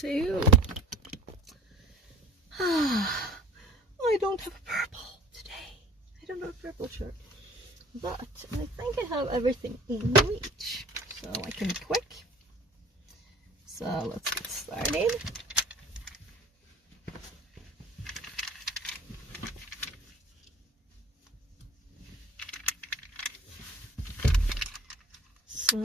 So I don't have a purple today. I don't have a purple shirt, but I think I have everything in reach, so I can be quick. So let's get started. So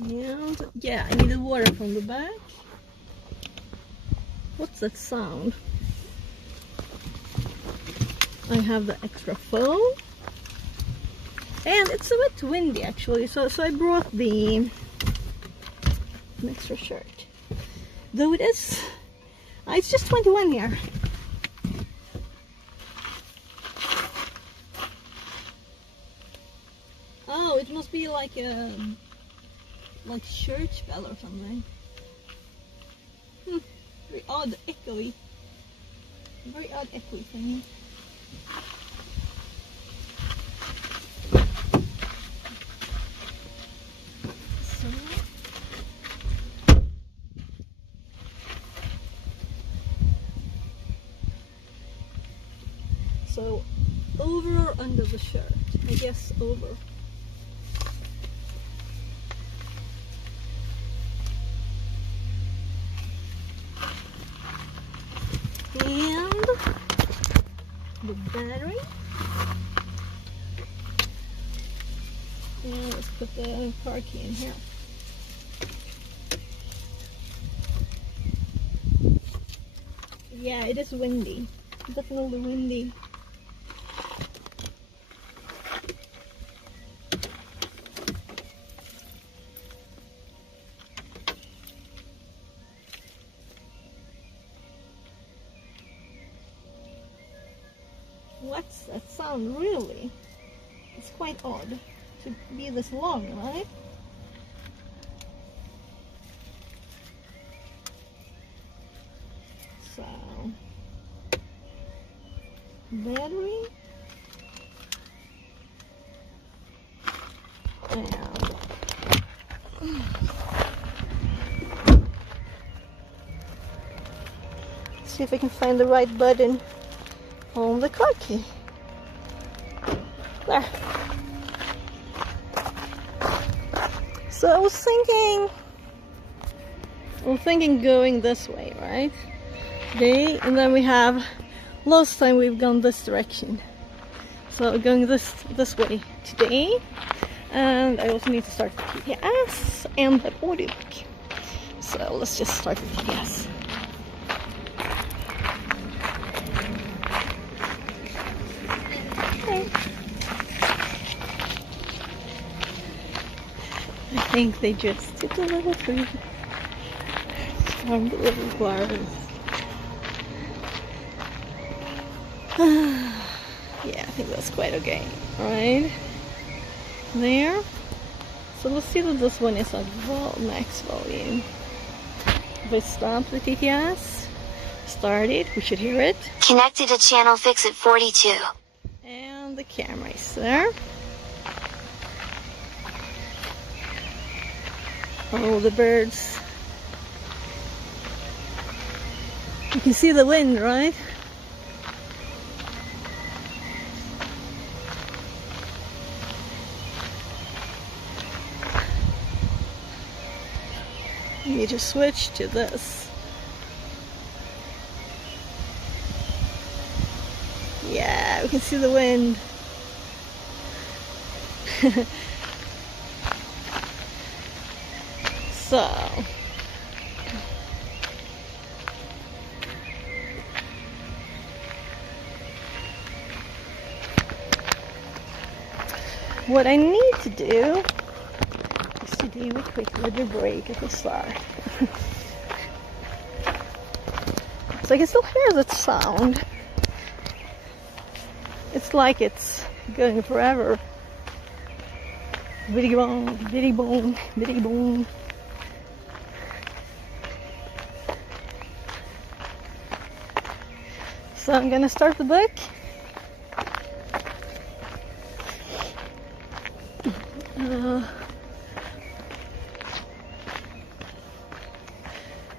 and yeah, I need the water from the back. What's that sound? I have the extra phone. And it's a bit windy actually, so I brought an extra shirt. Though it's just 21 here. Oh, it must be like a church bell or something. Very odd, echoey. Very odd, echoey thing. So, over or under the shirt? I guess over. And the battery. And let's put the car key in here. Yeah, it is windy. Definitely windy. What's that sound really? It's quite odd to be this long, right? So, battery. And see if I can find the right button on the car key. There. So I was thinking going this way, right? Okay, and then we have, last time we've gone this direction. So going this way today. And I also need to start the GPS and the audiobook. So let's just start the GPS. I think they just did a little food from the little flowers. Yeah, I think that's quite okay. Alright. There. So let's see that this one is at max volume. If I stop the TTS, start it, we should hear it. Connected to channel fix at 42. And the camera is there. Oh, the birds. You can see the wind, right? You need to switch to this. Yeah, we can see the wind. So, what I need to do is to do a quick little break at the start. So I can still hear that sound. It's like it's going forever. Bitty bong, bitty bong, bitty bong. So I'm gonna start the book.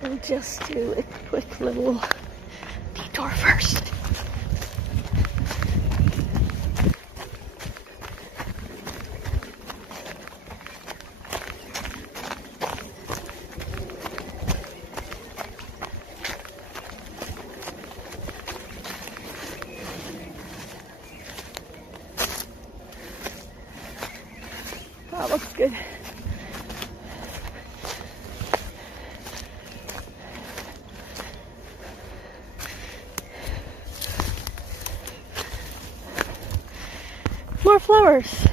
We'll just do a quick little detour first. That looks good. More flowers.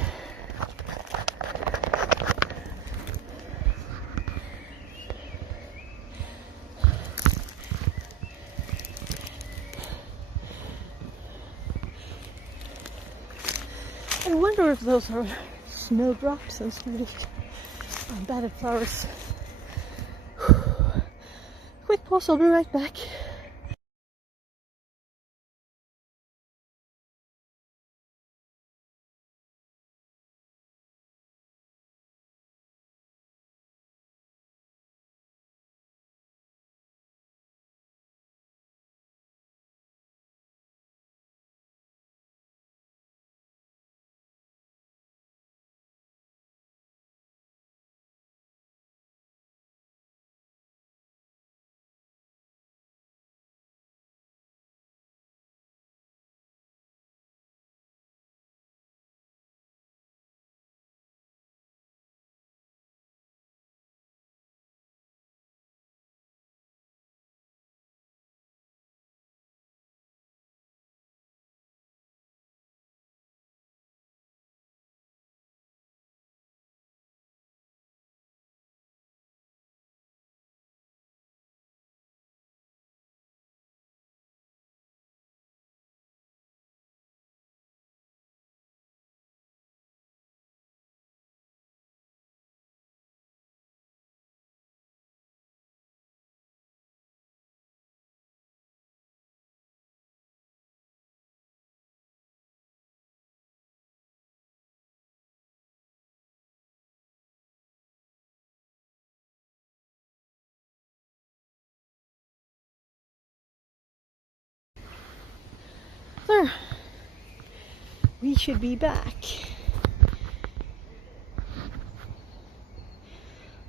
I wonder if those are snowdrops in Swedish. I'm bad at flowers. Quick pause, I'll be right back. There. We should be back.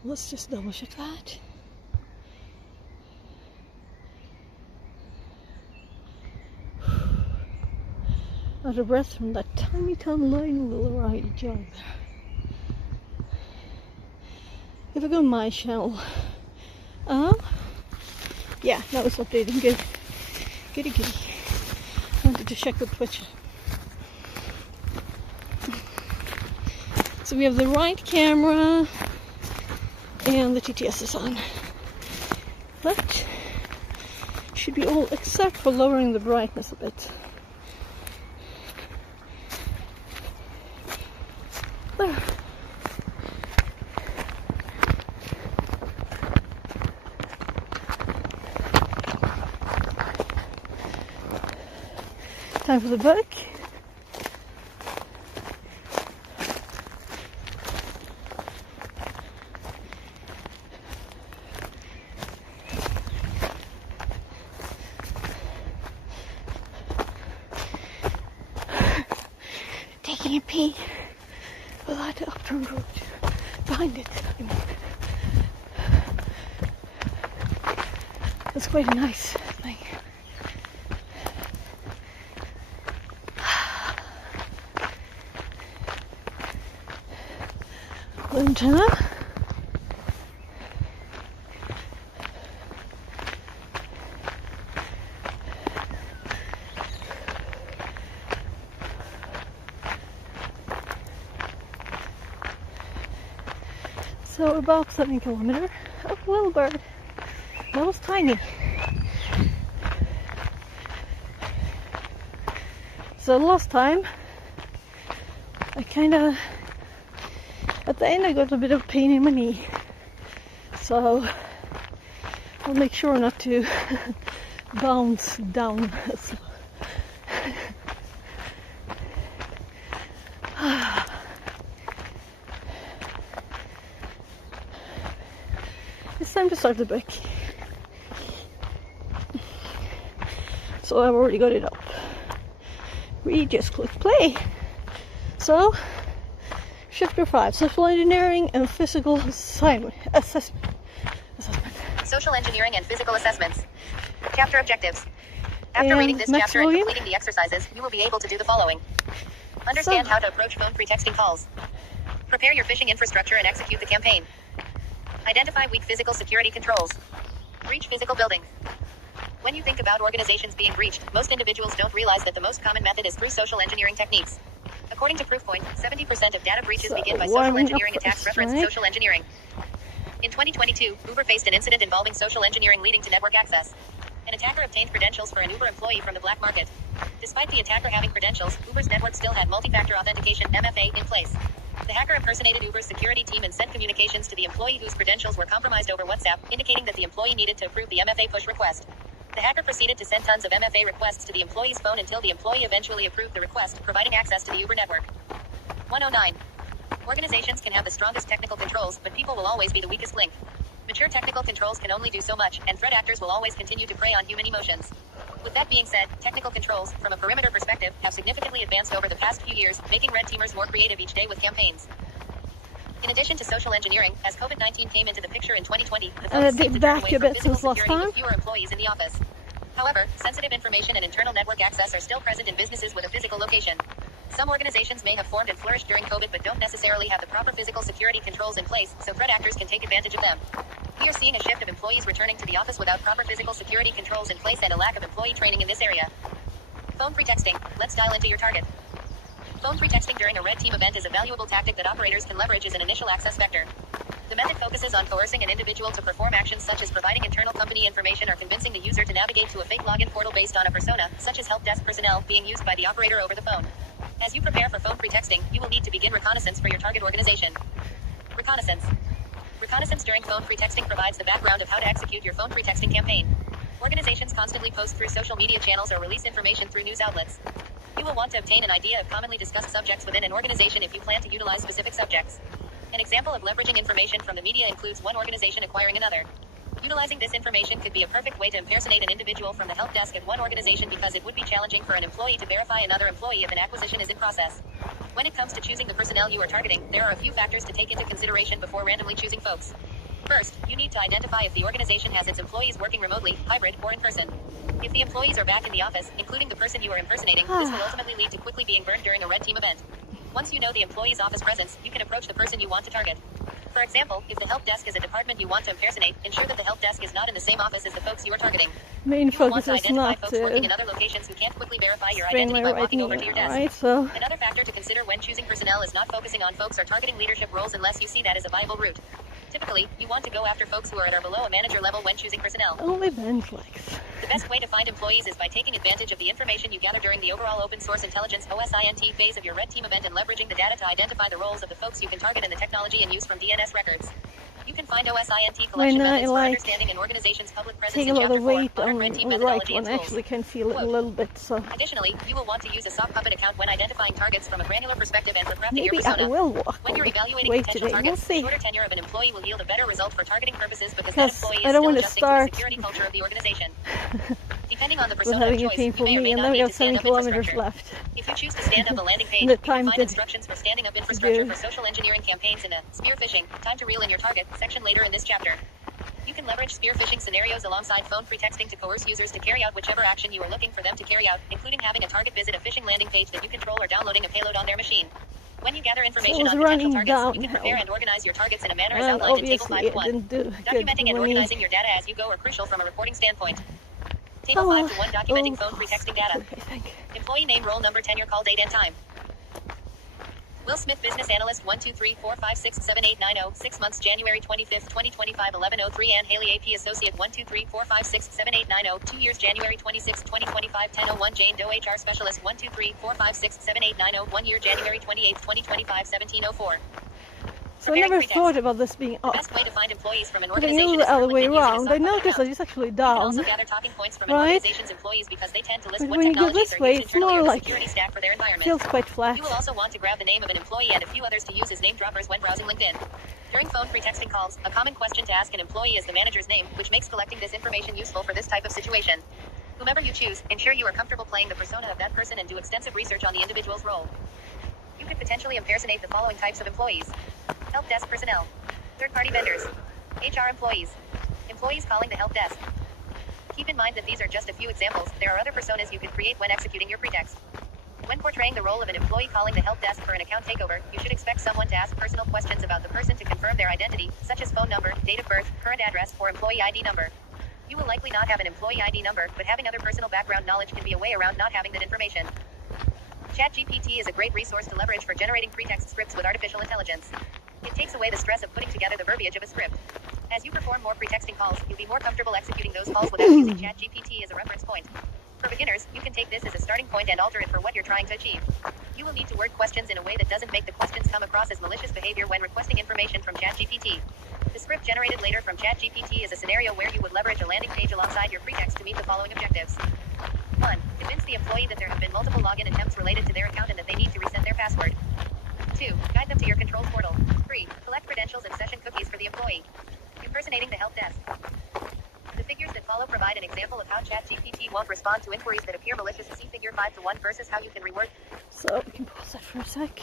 Let's just double check that. Out of breath from that tiny line little ride jog there. If I go on my channel, yeah, that was updating. Good, goody goody. Wanted to check the Twitch. So we have the right camera and the TTS is on. But should be all except for lowering the brightness a bit. There. Time for the book. Taking a pee without the upturned road behind it anymore. That's quite a nice thing. Antenna. So about 7 kilometers. Oh, little bird. That was tiny. So last time I at the end I got a bit of pain in my knee. So I'll make sure not to bounce down It's time to start the book. So I've already got it up. We just click play. So, chapter 5, social engineering and physical assessment. Social engineering and physical assessments. Chapter objectives. After reading this chapter and completing the exercises, you will be able to do the following. Understand how to approach phone pretexting calls. Prepare your phishing infrastructure and execute the campaign. Identify weak physical security controls. Breach physical buildings. When you think about organizations being breached, most individuals don't realize that the most common method is through social engineering techniques. According to Proofpoint, 70% of data breaches begin by social engineering attacks referenced social engineering. In 2022, Uber faced an incident involving social engineering leading to network access. An attacker obtained credentials for an Uber employee from the black market. Despite the attacker having credentials, Uber's network still had multi-factor authentication (MFA) in place. The hacker impersonated Uber's security team and sent communications to the employee whose credentials were compromised over WhatsApp, indicating that the employee needed to approve the MFA push request. The hacker proceeded to send tons of MFA requests to the employee's phone until the employee eventually approved the request, providing access to the Uber network. 109. Organizations can have the strongest technical controls, but people will always be the weakest link. Mature technical controls can only do so much, and threat actors will always continue to prey on human emotions. With that being said, technical controls, from a perimeter perspective, have significantly advanced over the past few years, making red teamers more creative each day with campaigns. In addition to social engineering, as COVID-19 came into the picture in 2020, the focus seemed to turn away from physical security with fewer employees in the office. However, sensitive information and internal network access are still present in businesses with a physical location. Some organizations may have formed and flourished during COVID but don't necessarily have the proper physical security controls in place, so threat actors can take advantage of them. We are seeing a shift of employees returning to the office without proper physical security controls in place and a lack of employee training in this area. Phone pretexting. Let's dial into your target. Phone pretexting during a red team event is a valuable tactic that operators can leverage as an initial access vector. The method focuses on coercing an individual to perform actions such as providing internal company information or convincing the user to navigate to a fake login portal based on a persona, such as help desk personnel, being used by the operator over the phone. As you prepare for phone pretexting, you will need to begin reconnaissance for your target organization. Reconnaissance. Reconnaissance during phone pretexting provides the background of how to execute your phone pretexting campaign. Organizations constantly post through social media channels or release information through news outlets. You will want to obtain an idea of commonly discussed subjects within an organization if you plan to utilize specific subjects. An example of leveraging information from the media includes one organization acquiring another. Utilizing this information could be a perfect way to impersonate an individual from the help desk at one organization because it would be challenging for an employee to verify another employee if an acquisition is in process. When it comes to choosing the personnel you are targeting, there are a few factors to take into consideration before randomly choosing folks. First, you need to identify if the organization has its employees working remotely, hybrid, or in person. If the employees are back in the office, including the person you are impersonating, this will ultimately lead to quickly being burned during a red team event. Once you know the employee's office presence, you can approach the person you want to target. For example, if the help desk is a department you want to impersonate, ensure that the help desk is not in the same office as the folks you are targeting. Main focus you will want to identify is not folks working in other locations who can't quickly verify your identity by walking over to your desk. Right, so Another factor to consider when choosing personnel is not focusing on folks or targeting leadership roles unless you see that as a viable route. Typically, you want to go after folks who are at or below a manager level when choosing personnel. only Ben flex. The best way to find employees is by taking advantage of the information you gather during the overall open source intelligence (OSINT) phase of your red team event and leveraging the data to identify the roles of the folks you can target and the technology in use from DNS records. You can find OSINT collection methods for understanding an organization's public presence Take in a lot Chapter of 4, weight Modern on Red Team the right Methodology one. and Tools. Actually can feel it a Quote, little bit, so additionally, you will want to use a sock puppet account when identifying targets from a granular perspective and for crafting your maybe I persona. will walk When you're away evaluating potential today. We'll targets, see. shorter tenure of an employee will yield a better result for targeting purposes because that Because employee I is don't still want to adjusting to the start security culture of the organization. Depending on the with persona of having a choice, you painful may or knee, may and not then we need have to stand 7 up kilometers infrastructure. left. If you choose to stand up a landing page, The you can time find to instructions for standing up infrastructure do. for social engineering campaigns in the Spear Phishing, Time to Reel in Your Target section later in this chapter. You can leverage spear phishing scenarios alongside phone pretexting to coerce users to carry out whichever action you are looking for them to carry out, including having a target visit a phishing landing page that you control or downloading a payload on their machine. When you gather information it's on potential running targets, you can downhill. prepare and organize your targets in a manner as And outlined in Table obviously it 5.1. didn't do good Documenting and for me. organizing your data as you go are crucial from a reporting standpoint. Table 5.1 Documenting phone pretexting data. Okay, thank you. Employee name, role number, tenure, call date and time. Will Smith, business analyst 123456789 6 months January 25th 2025 11:03 Ann Haley AP associate 123456789 2 years January 26th 2025 10:01 Jane Doe HR specialist 123456789 1 year January 28th 2025 17:04 So I never thought about this being up. The best way to find employees from an But I organization knew the is other through way LinkedIn using a around. I soft noticed that account. it's actually You can down. also gather talking points from an Right? organization's employees because they tend to list But what when you go technologies this are way, used it's internally more or the like security stack for their environment. feels quite flat. You will also want to grab the name of an employee and a few others to use as name droppers when browsing LinkedIn. During phone pre-texting calls, a common question to ask an employee is the manager's name, which makes collecting this information useful for this type of situation. Whomever you choose, ensure you are comfortable playing the persona of that person and do extensive research on the individual's role. You could potentially impersonate the following types of employees: help desk personnel, third-party vendors, HR employees, employees calling the help desk. Keep in mind that these are just a few examples. There are other personas you could create when executing your pretext. When portraying the role of an employee calling the help desk for an account takeover, you should expect someone to ask personal questions about the person to confirm their identity, such as phone number, date of birth, current address, or employee ID number. You will likely not have an employee ID number, but having other personal background knowledge can be a way around not having that information. ChatGPT is a great resource to leverage for generating pretext scripts with artificial intelligence. It takes away the stress of putting together the verbiage of a script. As you perform more pretexting calls, you'll be more comfortable executing those calls without using ChatGPT as a reference point. For beginners, you can take this as a starting point and alter it for what you're trying to achieve. You will need to word questions in a way that doesn't make the questions come across as malicious behavior when requesting information from ChatGPT. The script generated later from ChatGPT is a scenario where you would leverage a landing page alongside your pretext to meet the following objectives. 1. Convince the employee that there have been multiple login attempts related to their account and that they need to reset their password. 2. Guide them to your controls portal. 3. Collect credentials and session cookies for the employee. Impersonating the help desk. The figures that follow provide an example of how ChatGPT won't respond to inquiries that appear malicious. See figure 5:1 versus how you can reword. So we can pause that for a sec.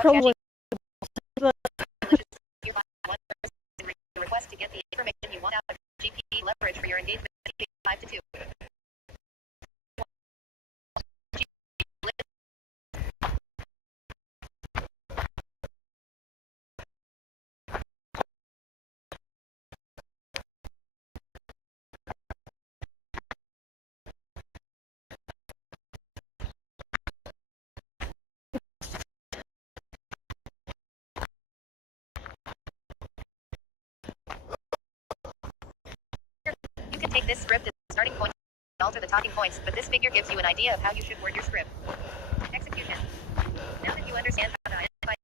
Probably. Request to get the information you want out of GPT leverage for your engagement 5:2. You can take this script as a starting point and alter the talking points, but this figure gives you an idea of how you should word your script. Execution. Now that you understand how to identify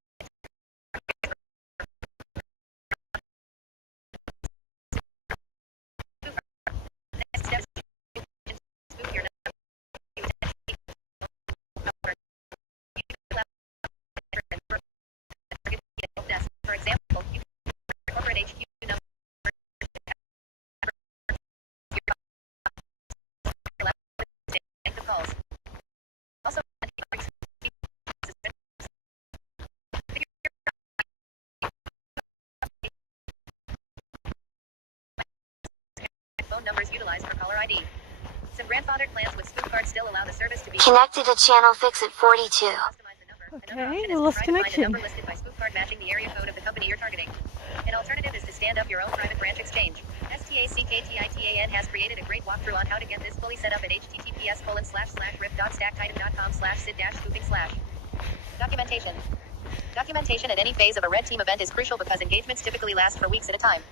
next steps, spoof your desk. For example, you can corporate HQ number. Calls. Also, phone numbers utilized for caller ID. Some grandfathered plans with spoof cards still allow the service to be Connected to channel fix at 42. customize the number. Okay, Another option we lost is to try to find a connection. number listed by spoof card matching the area code of the company you're targeting. An alternative is to stand up your own private branch exchange. STACKTITAN has created a great walkthrough on how to get this fully set up at https://rip.stack-sid-spoofing/. Documentation. Documentation at any phase of a red team event is crucial because engagements typically last for weeks at a time.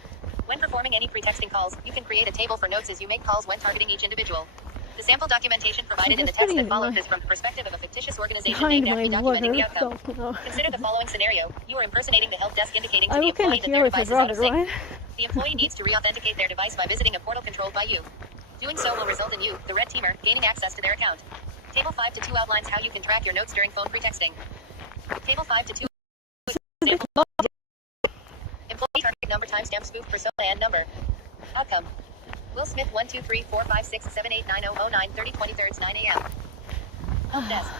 When performing any pretexting calls, you can create a table for notes as you make calls when targeting each individual. The sample documentation provided in the text that follows is from the perspective of a fictitious organization named after documenting the outcome. Consider the following scenario. You are impersonating the help desk indicating to the employee that their device is out of sync. The employee needs to re-authenticate their device by visiting a portal controlled by you. Doing so will result in you, the red teamer, gaining access to their account. Table 5:2 outlines how you can track your notes during phone pretexting. Table 5:2 example. Employee target number timestamp spoof persona and number. Outcome. Will Smith 1 2 3 4 5 6 7 8 9 0 0 9 30 23 9 a.m. Help desk.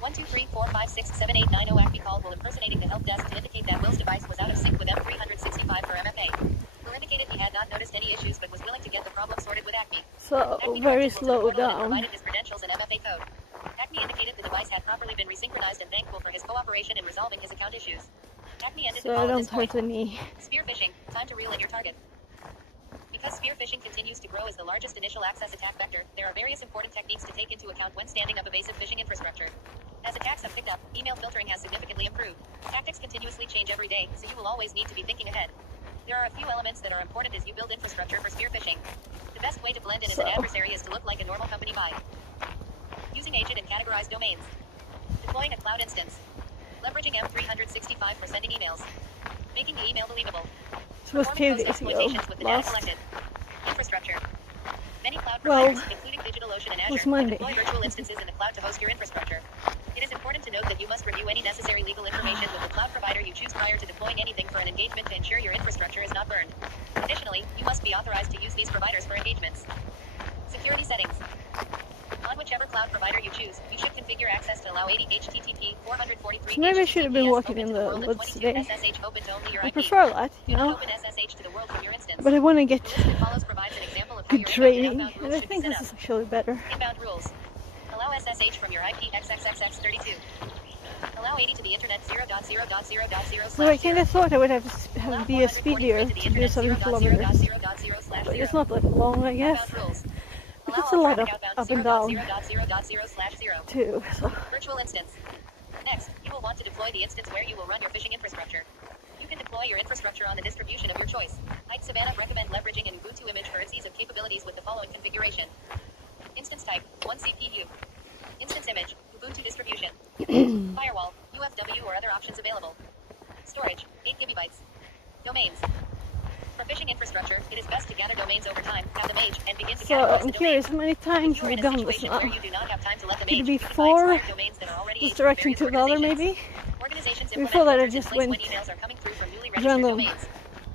1 123456789 Acme call will impersonating the help desk to indicate that Will's device was out of sync with M365 for MFA. Will indicated he had not noticed any issues but was willing to get the problem sorted with Acme. So Acme very directed Will to the slow portal and down. provided his credentials and MFA code. Acme indicated the device had properly been resynchronized and thankful for his cooperation in resolving his account issues. Acme ended the So call I at don't this point. hurt any. Spear phishing, time to reel in your target. Because spear phishing continues to grow as the largest initial access attack vector, there are various important techniques to take into account when standing up evasive phishing infrastructure. As attacks have picked up, email filtering has significantly improved. Tactics continuously change every day, so you will always need to be thinking ahead. There are a few elements that are important as you build infrastructure for spear phishing. The best way to blend in as an adversary is to look like a normal company buy. Using agent and categorized domains. Deploying a cloud instance. Leveraging M365 for sending emails. Making the email believable. It was 2 days ago. With the data collected. Infrastructure. Many cloud Well, providers, including DigitalOcean and it was Azure, Monday. deploy virtual instances in the cloud to host your infrastructure. It is important to note that you must review any necessary legal information with the cloud provider you choose prior to deploying anything for an engagement to ensure your infrastructure is not burned. Additionally, you must be authorized to use these providers for engagements. Security settings. On whichever cloud provider you choose, you should configure access to allow 80 HTTP 443. So maybe I should have been walking in the woods today. I prefer that, you know. But I want to get good trading, and I think this is actually better. Inbound rules. Allow SSH from your IP XXXX32. Allow 80 to the internet 0.0.0.0/0. So I kind of thought I would have be a speedier to do 7 kilometers. But it's not that long, I guess. But it's a lot of up and down too. So. Virtual instance. Next, you will want to deploy the instance where you will run your phishing infrastructure. You can deploy your infrastructure on the distribution of your choice. I'd Savannah recommend leveraging an Ubuntu image for its ease of capabilities with the following configuration. Instance type, 1 CPU. Instance image, Ubuntu distribution. Firewall, UFW or other options available. Storage, 8 GB. Domains. For phishing infrastructure, it is best to gather domains over time, have them age, and begin to So categorize I'm the curious, domains. how many times If you are have we in a done this situation now? where you do not have time to let them Could it age, be you can find 4 select domains that are already this aged from direction various to the other, organizations. maybe? Organizations Before that I implement just filters in went place when emails are coming through from newly registered random domains.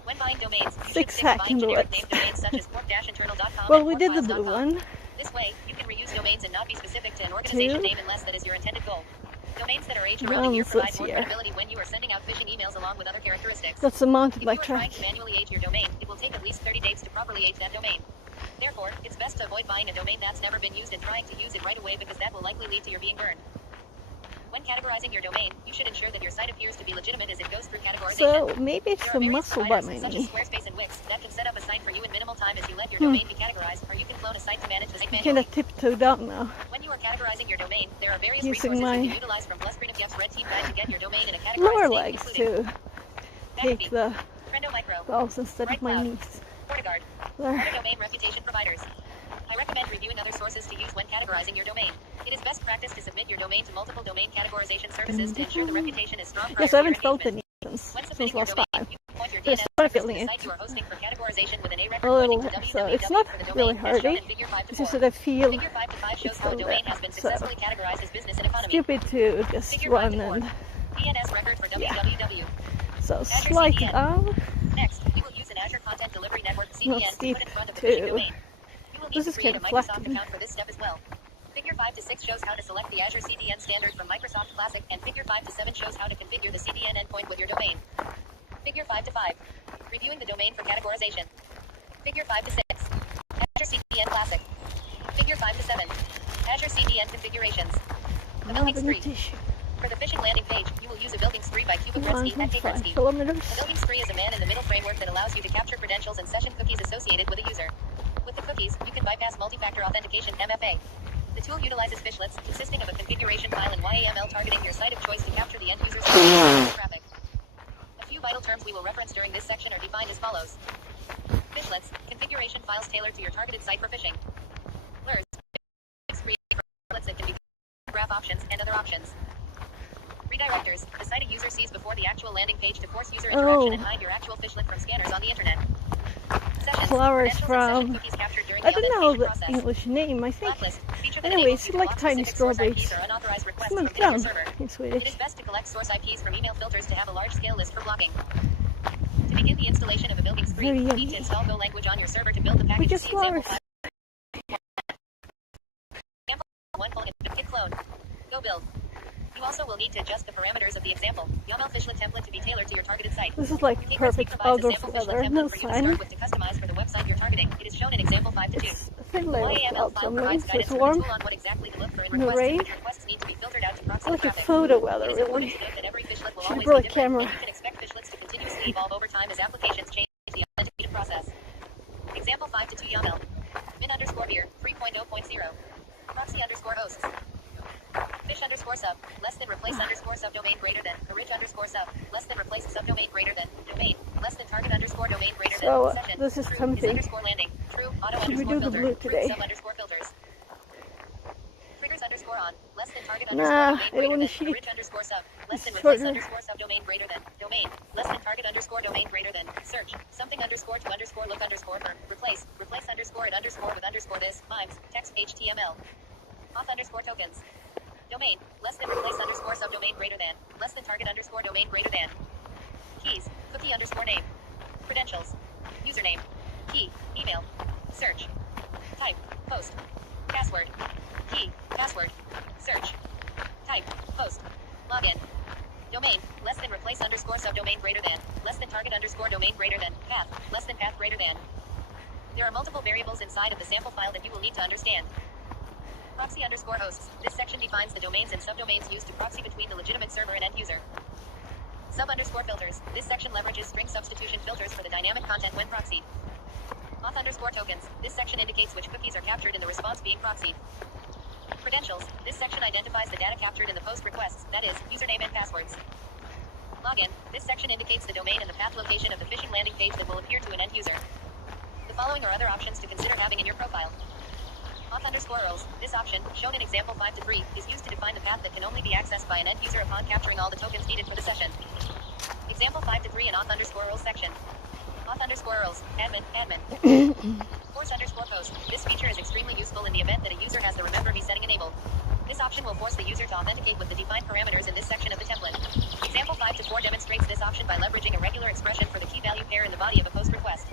When buying domains, you should six stick to hack buying in the generic woods. named domains such as port-internal.com Well, and we did the portfiles.com. blue one. This way, you can reuse domains and not be specific to an organization name unless that is your intended goal. Domains that are aged around a year Bronze provide this more year. credibility when you are sending out phishing emails along with other characteristics. That's a mountain If you bike are track. trying to manually age your domain, it will take at least 30 days to properly age that domain. Therefore, it's best to avoid buying a domain that's never been used and trying to use it right away because that will likely lead to your being burned. When categorizing your domain, you should ensure that your site appears to be legitimate as it goes through categorization. So maybe it's There the are various muscle by providers, my such knee. as Squarespace and Wix, that can set up a site for you in minimal time as you let your domain be categorized, or you can clone a site to manage the site I kind manually. of tiptoe down now. When you are categorizing your domain, there are various Using resources you my can utilize from Bless Freedom Gef's Red Team Guide to get your domain in a categorized Lower state legs included. to take the Trendo Micro, balls instead of my Cloud. knees. FortiGuard, There. other domain reputation providers. I recommend reviewing other sources to use when categorizing your domain. It is best practice to submit your domain to multiple domain categorization services to ensure the reputation is strong. Yes, I haven't felt the knee since last time. You can point your But I DNS started to feeling the it site you are hosting for categorization with an A record a little, pointing to so it's www not for the domain really as shown hardy. in figure 5 to It's 4. just that I feel Figure 5 to 5 shows it's how a still domain there. has been So successfully categorized as business and economy. stupid to just Figure 5 run to 4. and DNS record for Yeah. www. so Azure slide CDN. down. Next, we will use an Azure Content Delivery Network Not CDN to steep put in front of the too. phishing domain. You will need This to is create a kind of Microsoft flat. account for this step as well. Figure 5 to 6 shows how to select the Azure CDN standard from Microsoft Classic, and Figure 5 to 7 shows how to configure the CDN endpoint with your domain. Figure 5 to 5. Reviewing the domain for categorization. Figure 5 to 6. Azure CDN Classic. Figure 5 to 7. Azure CDN configurations. A I'm building having a spree. tissue. For the phishing landing page, you will use a building spree by Cuba Gretzky at 1.5 Gretzky. kilometers. A building spree is a man-in-the-middle framework that allows you to capture credentials and session cookies associated with a user. With the cookies, you can bypass multi-factor authentication (MFA). The tool utilizes fishlets, consisting of a configuration file and YAML targeting your site of choice to capture the end user's traffic. A few vital terms we will reference during this section are defined as follows. Fishlets, configuration files tailored to your targeted site for phishing. Lures, fishlets that can be graph options and other options. Redirectors, the site a user sees before the actual landing page to force user interaction and hide your actual fishlet from scanners on the internet. Sessions, Flowers credentials and from session cookies captured during I don't know authentication the process. English name, I think. Blacklist, feature that Anyways, enables you to like block tiny specific source strawberries. IPs or unauthorized requests Smell from within your yum server. in It Swedish. is best to collect source IPs from email filters to have a large-scale list for blocking. To begin the installation of a building spree, Very you yummy. need to install Go language on your server to build the package just C example flowers. file. Example 1 Git clone. Go build. You also will need to adjust the parameters of the example YAML fishlet template to be tailored to your targeted site. This is like KQSP perfect provides a outdoor sample fishlet weather. template No for you to sun. start with to customize for the website you're targeting. It is shown in example 5 to 2. It's a thin The layer of YAML clouds file on me, provides so guidance it's for the warm. tool on what exactly to look for in No requests, rain. which requests need to be filtered out to proxy It's like a traffic. photo It weather, is important really. to note that every fishlet will Should always brought be a different, camera. and you can expect fishlets to continuously evolve over time as applications change the authenticated process. Example 5 to 2 YAML. Min underscore beer 3.0.0. Proxy underscore hosts. Fish underscore sub, less than replace underscore subdomain greater than, orig underscore sub, less than replace subdomain greater than, domain, less than target underscore domain greater So, than, session, this is true, tempting. underscore landing, true, auto Should we underscore do the filter, blue true, today? sub underscore filters. Triggers underscore on, less than target Nah, underscore I domain don't greater wanna than, shoot. orig underscore sub, less than It's replace shorter. underscore subdomain greater than, domain, less than target underscore domain greater than, search, something underscore to underscore look underscore for, replace underscore it underscore with underscore this, mimes, text HTML, auth underscore tokens. Domain, less than replace underscore subdomain greater than, less than target underscore domain greater than. Keys, cookie underscore name. Credentials, username, key, email, search, type, post, password, key, password, search, type, post, login. Domain, less than replace underscore subdomain greater than, less than target underscore domain greater than, path, less than path greater than. There are multiple variables inside of the sample file that you will need to understand. Proxy underscore hosts. This section defines the domains and subdomains used to proxy between the legitimate server and end user. Sub underscore filters. This section leverages string substitution filters for the dynamic content when proxied. Auth underscore tokens. This section indicates which cookies are captured in the response being proxied. Credentials. This section identifies the data captured in the post requests, that is, username and passwords. Login. This section indicates the domain and the path location of the phishing landing page that will appear to an end user. The following are other options to consider having in your profile. Auth underscore URLs. This option, shown in example 5 to 3, is used to define the path that can only be accessed by an end user upon capturing all the tokens needed for the session. Example 5 to 3 in auth underscore URLs section. Auth underscore URLs, admin. Force underscore post. This feature is extremely useful in the event that a user has the remember me setting enabled. This option will force the user to authenticate with the defined parameters in this section of the template. Example 5 to 4 demonstrates this option by leveraging a regular expression for the key value pair in the body of a post request.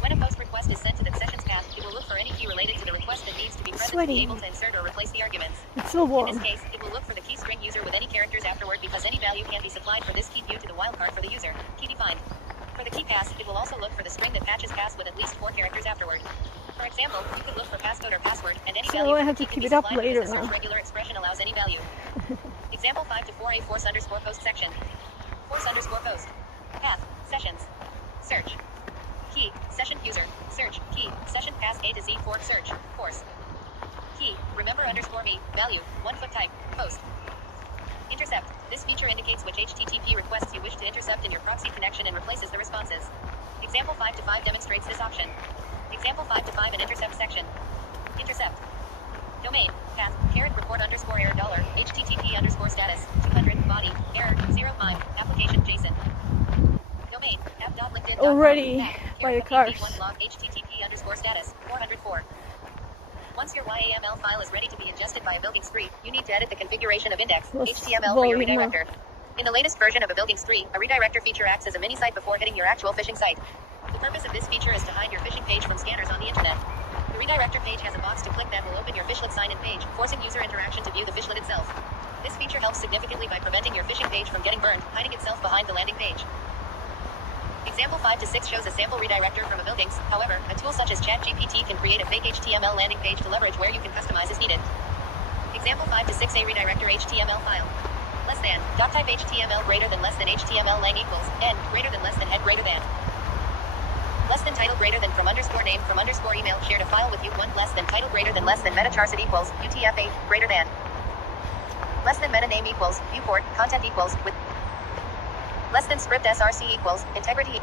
When a post request is sent to the session's path, it will look for any key related to the request that needs to be present to be able to insert or replace the arguments. It's so In warm. this case, it will look for the key string user with any characters afterward because any value can be supplied for this key due to the wildcard for the user. Key defined. For the key pass, it will also look for the string that patches pass with at least 4 characters afterward. For example, you could look for passcode or password, and any value I have to can keep be it up supplied later because the now. search regular expression allows any value. Example 5 to 4a force underscore post section. Force underscore post. Path. Sessions. Search. Key. Session user. Search. Key. Session pass A to Z for search. Force. Key. Remember underscore me. Value. 1 foot type. Post. Intercept. This feature indicates which HTTP requests you wish to intercept in your proxy connection and replaces the responses. Example 5 to 5 demonstrates this option. Example 5 to 5 in intercept section. Intercept. Domain. Path. Caret report underscore error dollar. HTTP underscore status. 200. Body. Error. 05. Application JSON. Domain. app.linkedin.com. Already by the cars. Log HTTP underscore status. 404. Once your YAML file is ready to be ingested by a building spree, you need to edit the configuration of index HTML for your redirector. In the latest version of a building spree, a redirector feature acts as a mini site before hitting your actual phishing site. The purpose of this feature is to hide your phishing page from scanners on the internet. The redirector page has a box to click that will open your fishlet sign-in page, forcing user interaction to view the fishlet itself. This feature helps significantly by preventing your phishing page from getting burned, hiding itself behind the landing page. Example 5 to 6 shows a sample redirector from a buildings. However, a tool such as ChatGPT can create a fake HTML landing page to leverage where you can customize as needed. Example 5 to 6 a redirector HTML file. Less than, type HTML greater than less than HTML lang equals, n, greater than less than head greater than. Less than title greater than from underscore name from underscore email shared a file with you 1 less than title greater than less than meta charset equals, UTF-8, greater than. Less than meta name equals, viewport, content equals, with. Less than script src equals, integrity.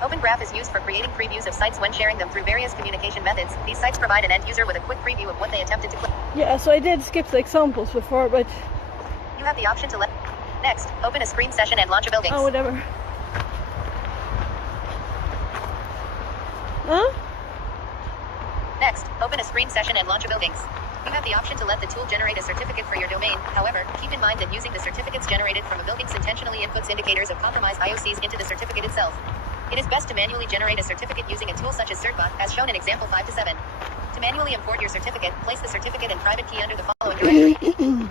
Open Graph is used for creating previews of sites when sharing them through various communication methods. These sites provide an end user with a quick preview of what they attempted to click. Yeah, so I did skip the examples before, but... You have the option to let... Next, open a screen session and launch a buildings. Oh, whatever. Huh? Next, open a screen session and launch a buildings. You have the option to let the tool generate a certificate for your domain. However, keep in mind that using the certificates generated from a buildings intentionally inputs indicators of compromised IOCs into the certificate itself. It is best to manually generate a certificate using a tool such as CertBot, as shown in example 5 to 7. To manually import your certificate, place the certificate and private key under the following directory.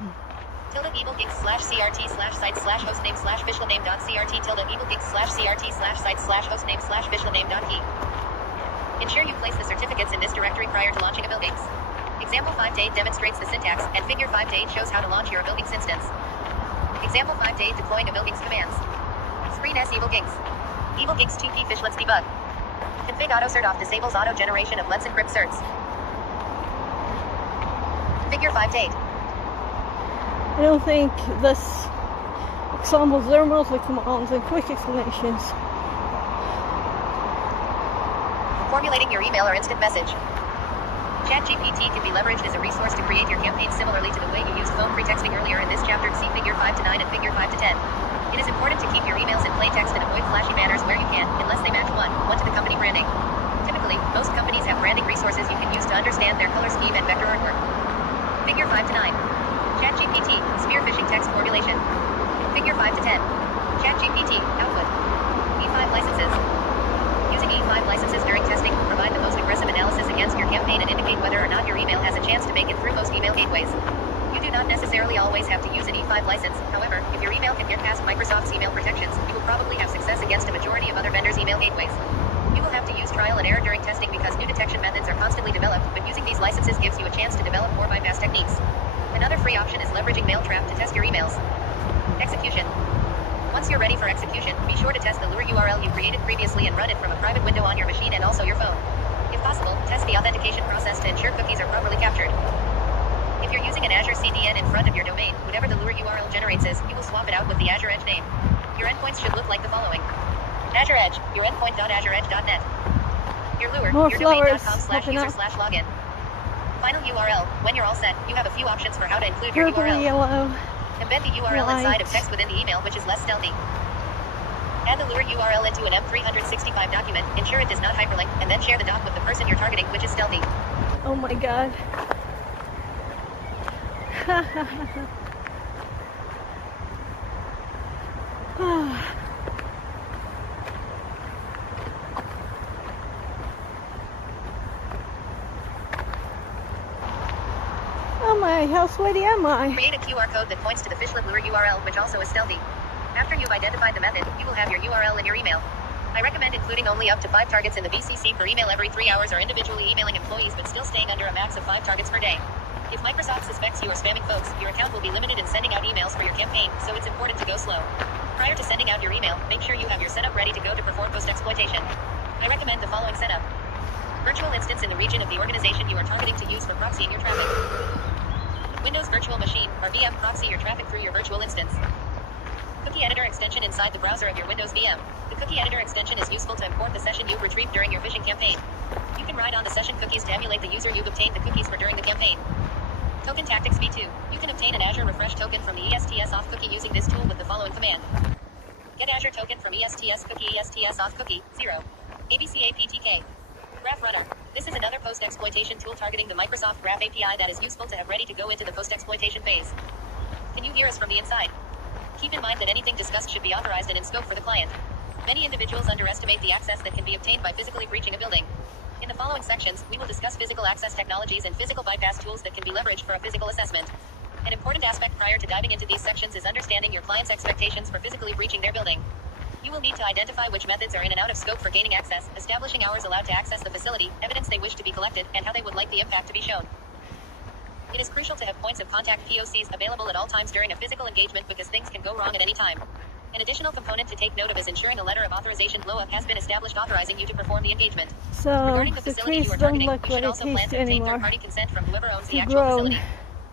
tilde evilgeeks/crt/site/hostname/visualname.crt tilde evilgeeks/crt/site/hostname/visualname.key. Ensure you place the certificates in this directory prior to launching a Buildings. Example 5-8 demonstrates the syntax, and figure 5-8 shows how to launch your Buildings instance. Example 5-8 deploying a Buildings commands. Screen S evilgeeks. Evilgeeks 2p fish let's debug. Config auto-cert off disables auto generation of let's encrypt certs. Figure 5-8. I don't think this examples, there are mostly commands and quick explanations. Formulating your email or instant message. ChatGPT can be leveraged as a resource to create your campaign similarly to the way you used phone pretexting earlier in this chapter. See figure 5 to 9 and figure 5 to 10. It is important to keep your emails in plain text and avoid flashy banners where you can, unless they match one to the company branding. Typically, most companies have branding resources you can use to understand their color scheme and vector artwork. Figure 5 to 9. ChatGPT, spear phishing text formulation. Figure 5 to 10. ChatGPT, output. E5 licenses. Using E5 licenses during testing will provide the most aggressive analysis against your campaign and indicate whether or not your email has a chance to make it through most email gateways. You do not necessarily always have to use an E5 license. However, if your email can get past Microsoft's email protections, you will probably have success against a majority of other vendors' email gateways. You will have to use trial and error during testing because new detection methods are constantly developed, but using these licenses gives you a chance to develop more bypass techniques. Another free option is leveraging Mailtrap to test your emails. Execution. Once you're ready for execution, be sure to test the Lure URL you created previously and run it from a private window on your machine and also your phone. If possible, test the authentication process to ensure cookies are properly captured. If you're using an Azure CDN in front of your domain, whatever the Lure URL generates is, you will swap it out with the Azure Edge name. Your endpoints should look like the following. Azure Edge, your endpoint.azureedge.net. Your Lure, More your flowers, domain.com/user/login. Final URL, when you're all set, you have a few options for how to include your Purple, URL. yellow. Embed the URL White. inside of text within the email, which is less stealthy. Add the Lure URL into an M365 document, ensure it does not hyperlink, and then share the doc with the person you're targeting, which is stealthy. Oh my god. Oh my, how sweaty am I? Create a QR code that points to the fishlet Lure URL, which also is stealthy. After you've identified the method, you will have your URL in your email. I recommend including only up to 5 targets in the BCC per email every 3 hours or individually emailing employees but still staying under a max of 5 targets per day. If Microsoft suspects you are spamming folks, your account will be limited in sending out emails for your campaign, so it's important to go slow. Prior to sending out your email, make sure you have your setup ready to go to perform post-exploitation. I recommend the following setup. Virtual instance in the region of the organization you are targeting to use for proxying your traffic. Windows Virtual Machine, or VM, proxy your traffic through your virtual instance. Cookie Editor extension inside the browser of your Windows VM. The Cookie Editor extension is useful to import the session you've retrieved during your phishing campaign. You can write on the session cookies to emulate the user you've obtained the cookies for during the campaign. Token Tactics v2. You can obtain an Azure Refresh token from the ESTS auth cookie using this tool with the following command. Get Azure token from ESTS cookie ESTS auth cookie 0. ABCAPTK. Graph Runner. This is another post-exploitation tool targeting the Microsoft Graph API that is useful to have ready to go into the post-exploitation phase. Can you hear us from the inside? Keep in mind that anything discussed should be authorized and in scope for the client. Many individuals underestimate the access that can be obtained by physically breaching a building. In the following sections, we will discuss physical access technologies and physical bypass tools that can be leveraged for a physical assessment. An important aspect prior to diving into these sections is understanding your client's expectations for physically breaching their building. You will need to identify which methods are in and out of scope for gaining access, establishing hours allowed to access the facility, evidence they wish to be collected, and how they would like the impact to be shown. It is crucial to have points of contact POCs available at all times during a physical engagement because things can go wrong at any time. An additional component to take note of is ensuring a letter of authorization (LOA) has been established authorizing you to perform the engagement. So Regarding the the facility you trees are don't targeting, look you should very also plan tasty to obtain anymore. third-party consent from whoever owns the Too actual grown. facility.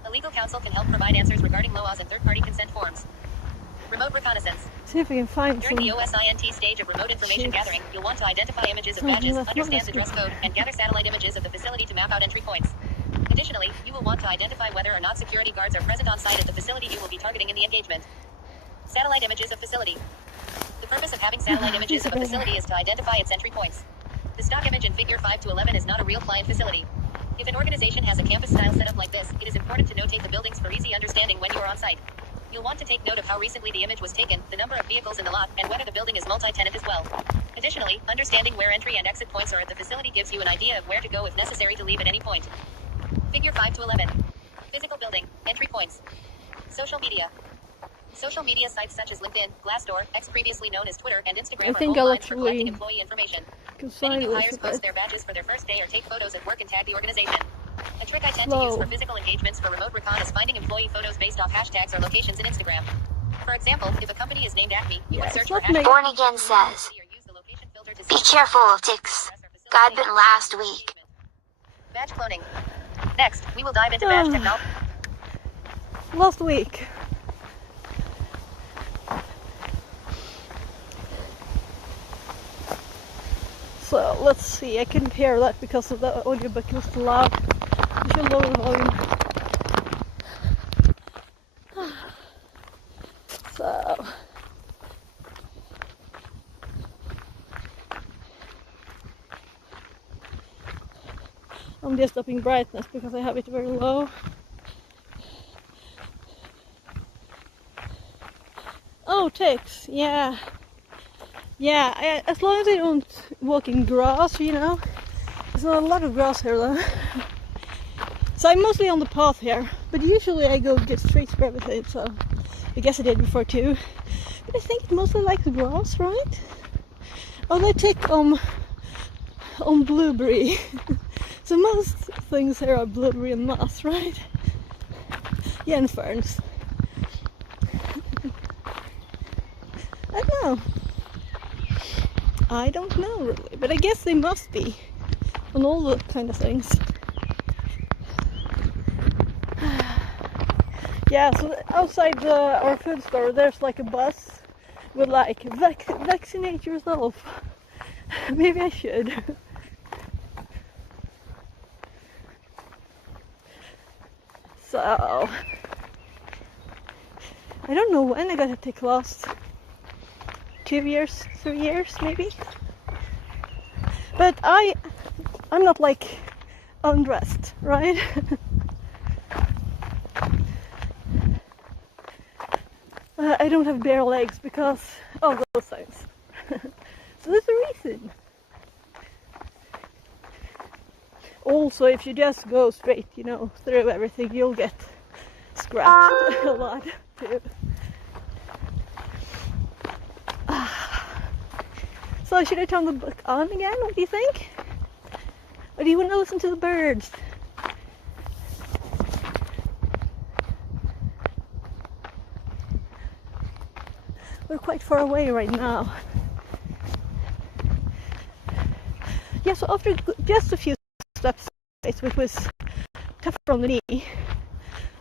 A legal counsel can help provide answers regarding LOAs and third-party consent forms. Remote reconnaissance. See if we can find During some. the OSINT stage of remote information Jeez. gathering, you'll want to identify images of Something badges, that's understand not the dress code, and gather satellite images of the facility to map out entry points. Additionally, you will want to identify whether or not security guards are present on site at the facility you will be targeting in the engagement. Satellite images of facility. The purpose of having satellite images of a facility is to identify its entry points. The stock image in figure 5 to 11 is not a real client facility. If an organization has a campus-style setup like this, it is important to notate the buildings for easy understanding when you are on site. You'll want to take note of how recently the image was taken, the number of vehicles in the lot, and whether the building is multi-tenant as well. Additionally, understanding where entry and exit points are at the facility gives you an idea of where to go if necessary to leave at any point. Figure 5 to 11. Physical building, entry points. Social media. Social media sites such as LinkedIn, Glassdoor, previously known as Twitter, and Instagram I think are I'll gold mines for collecting actually employee information. consign Many new this hires a post bit their badges for their first day or take photos at work and tag the organization. A trick I tend to slow. use for physical engagements for remote recon is finding employee photos based off hashtags or locations in Instagram. For example, if a company is named Acme, we Yeah, would search it's for not hashtags make- Born Again says, or use the location filter to be see careful of ticks. God bit last week. badge cloning. Next, we will dive into badge technology. Last week. So let's see, I couldn't hear that because of the audiobook was too loud. I should lower the volume. So I'm just upping brightness because I have it very low. Oh, ticks, yeah. Yeah, as long as I don't walk in grass, you know. There's not a lot of grass here though. So I'm mostly on the path here, but usually I go get straight to everything, so I guess I did before too. But I think it mostly likes grass, right? Oh, they tick on blueberry. So most things here are blueberry and moss, right? Yeah, and ferns. I don't know really, but I guess they must be on all the kind of things. Yeah, so outside our food store there's like a bus with like vaccinate yourself. Maybe I should. So I don't know when I got a tick last. 2 years, 3 years maybe. But I'm not like undressed, right? I don't have bare legs because of those things. So there's a reason. Also, if you just go straight, you know, through everything, you'll get scratched a lot too. So should I turn the book on again? What do you think? Or do you want to listen to the birds? We're quite far away right now. Yeah, so after just a few steps, which was tougher on the knee,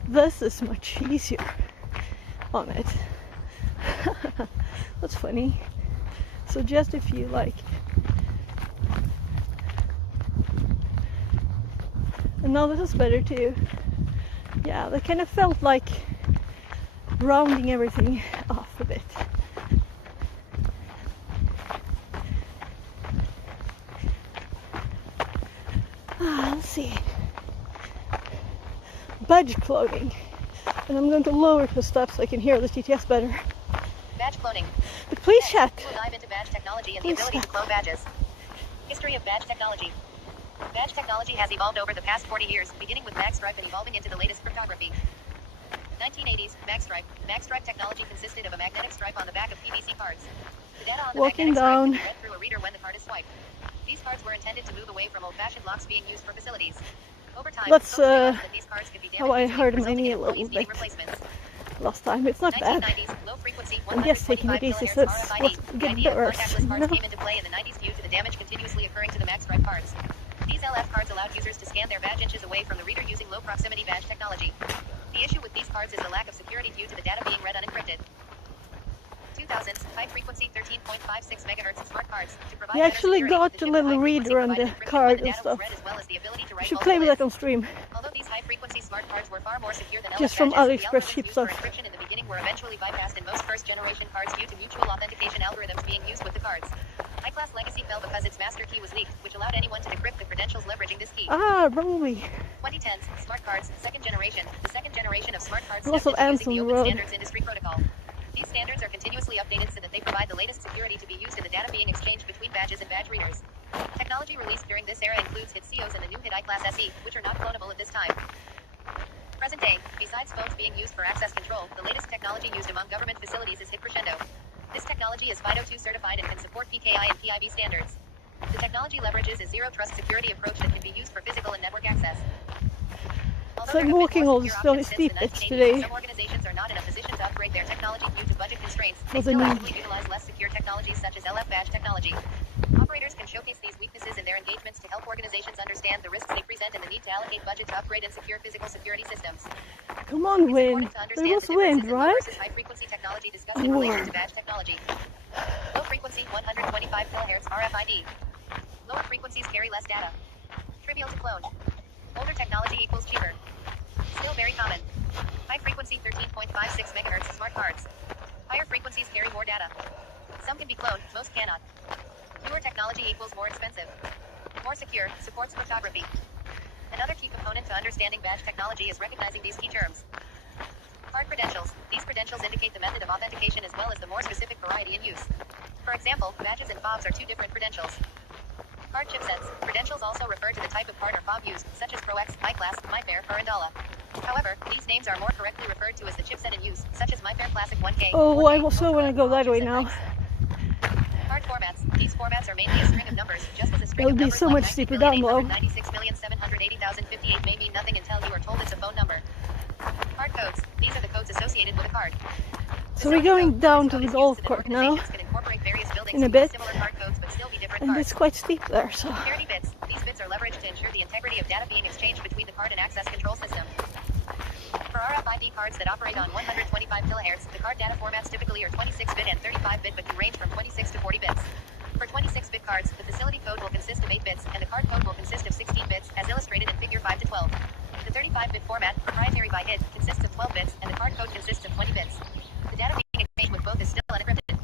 this is much easier on it. That's funny. So just if you like, and now this is better too. Yeah, that kind of felt like rounding everything off a bit. Let's see. Badge cloning. And I'm going to lower the steps so I can hear the TTS better. Badge cloning. But please chat. We will dive into badge technology and the ability to clone badges. History of badge technology. Badge technology has evolved over the past 40 years, beginning with magstripe and evolving into the latest cryptography. 1980s, magstripe. Magstripe technology consisted of a magnetic stripe on the back of PVC cards. The data on the magnetic stripe can be read through a reader when the card is swiped. These cards were intended to move away from old-fashioned locks being used for facilities. Over time, that's that these cards could be how I damaged, hurt my resulting knee in a little employees needing bit replacements. last time. It's not bad. 1990s, low frequency, I'm just taking it easy, so it's what get worse. Contactless cards came into play in the 90s due to the damage continuously occurring to the magstripe cards. These LF cards allowed users to scan their badge inches away from the reader using low proximity badge technology. The issue with these cards is the lack of security due to the data being read unencrypted. 2000s, high frequency 13.56 MHz smart cards. To provide You actually got the little reader and the card and stuff. You should play with that on stream. Although these high frequency smart cards were far more secure than just LF from badges, AliExpress the algorithms cheap used for stuff. encryption in the beginning were eventually bypassed in most first generation cards due to mutual authentication algorithms being used with the cards. High-class legacy fell because its master key was leaked, which allowed anyone to decrypt the credentials leveraging this key. Probably. 2010s, smart cards, second generation. The second generation of smart cards Lots of stepped into ants using the on the Open road. Standards Industry Protocol. These standards are continuously updated so that they provide the latest security to be used in the data being exchanged between badges and badge readers. Technology released during this era includes HIT COs and the new HIT I-Class SE, which are not clonable at this time. Present day, besides phones being used for access control, the latest technology used among government facilities is hit crescendo. This technology is FIDO2 certified and can support PKI and PIB standards. The technology leverages a zero-trust security approach that can be used for physical and network access. So I'm walking all these really steep bits today. Some organizations are not in a position to upgrade their technology due to budget constraints. They Well, still then- actively utilize less secure technologies such as LF badge technology. Operators can showcase these weaknesses in their engagements to help organizations understand the risks they present and the need to allocate budget to upgrade and secure physical security systems. Come on, It's wind. important to There understand was the wind, differences in low right? versus high-frequency technology discussed in relation to badge technology. Low frequency 125 kHz RFID. Lower frequencies carry less data. Trivial to clone. Older technology equals cheaper. Still very common. High frequency 13.56 MHz smart cards. Higher frequencies carry more data. Some can be cloned, most cannot. Newer technology equals more expensive. More secure, supports cryptography. Another key component to understanding badge technology is recognizing these key terms. Card credentials. These credentials indicate the method of authentication as well as the more specific variety in use. For example, badges and fobs are two different credentials. Card chipsets. Credentials also refer to the type of card or fob used, such as ProX, iClass, MyFair, or Indala. However, these names are more correctly referred to as the chipset in use, such as MyFair Classic 1K. Oh, 1K, I also want to go that way now. Card formats. These formats are mainly a string of numbers, just as a string It'll of be numbers so like much steeper down below. 96,780,058 may mean nothing until you are told it's a phone number. Card codes. These are the codes associated with a card. So we're going down to the golf court now in a bit, and it's quite steep there, so... Security bits. These bits are leveraged to ensure the integrity of data being exchanged between the card and access control system. For RFID cards that operate on 125 kHz, the card data formats typically are 26-bit and 35-bit but can range from 26 to 40 bits. For 26-bit cards, the facility code will consist of 8 bits, and the card code will consist of 16 bits, as illustrated in figure 5 to 12. The 35-bit format, proprietary by HID, consists of 12 bits, and the card code consists of 20 bits. The data being exchanged with both is still unencrypted.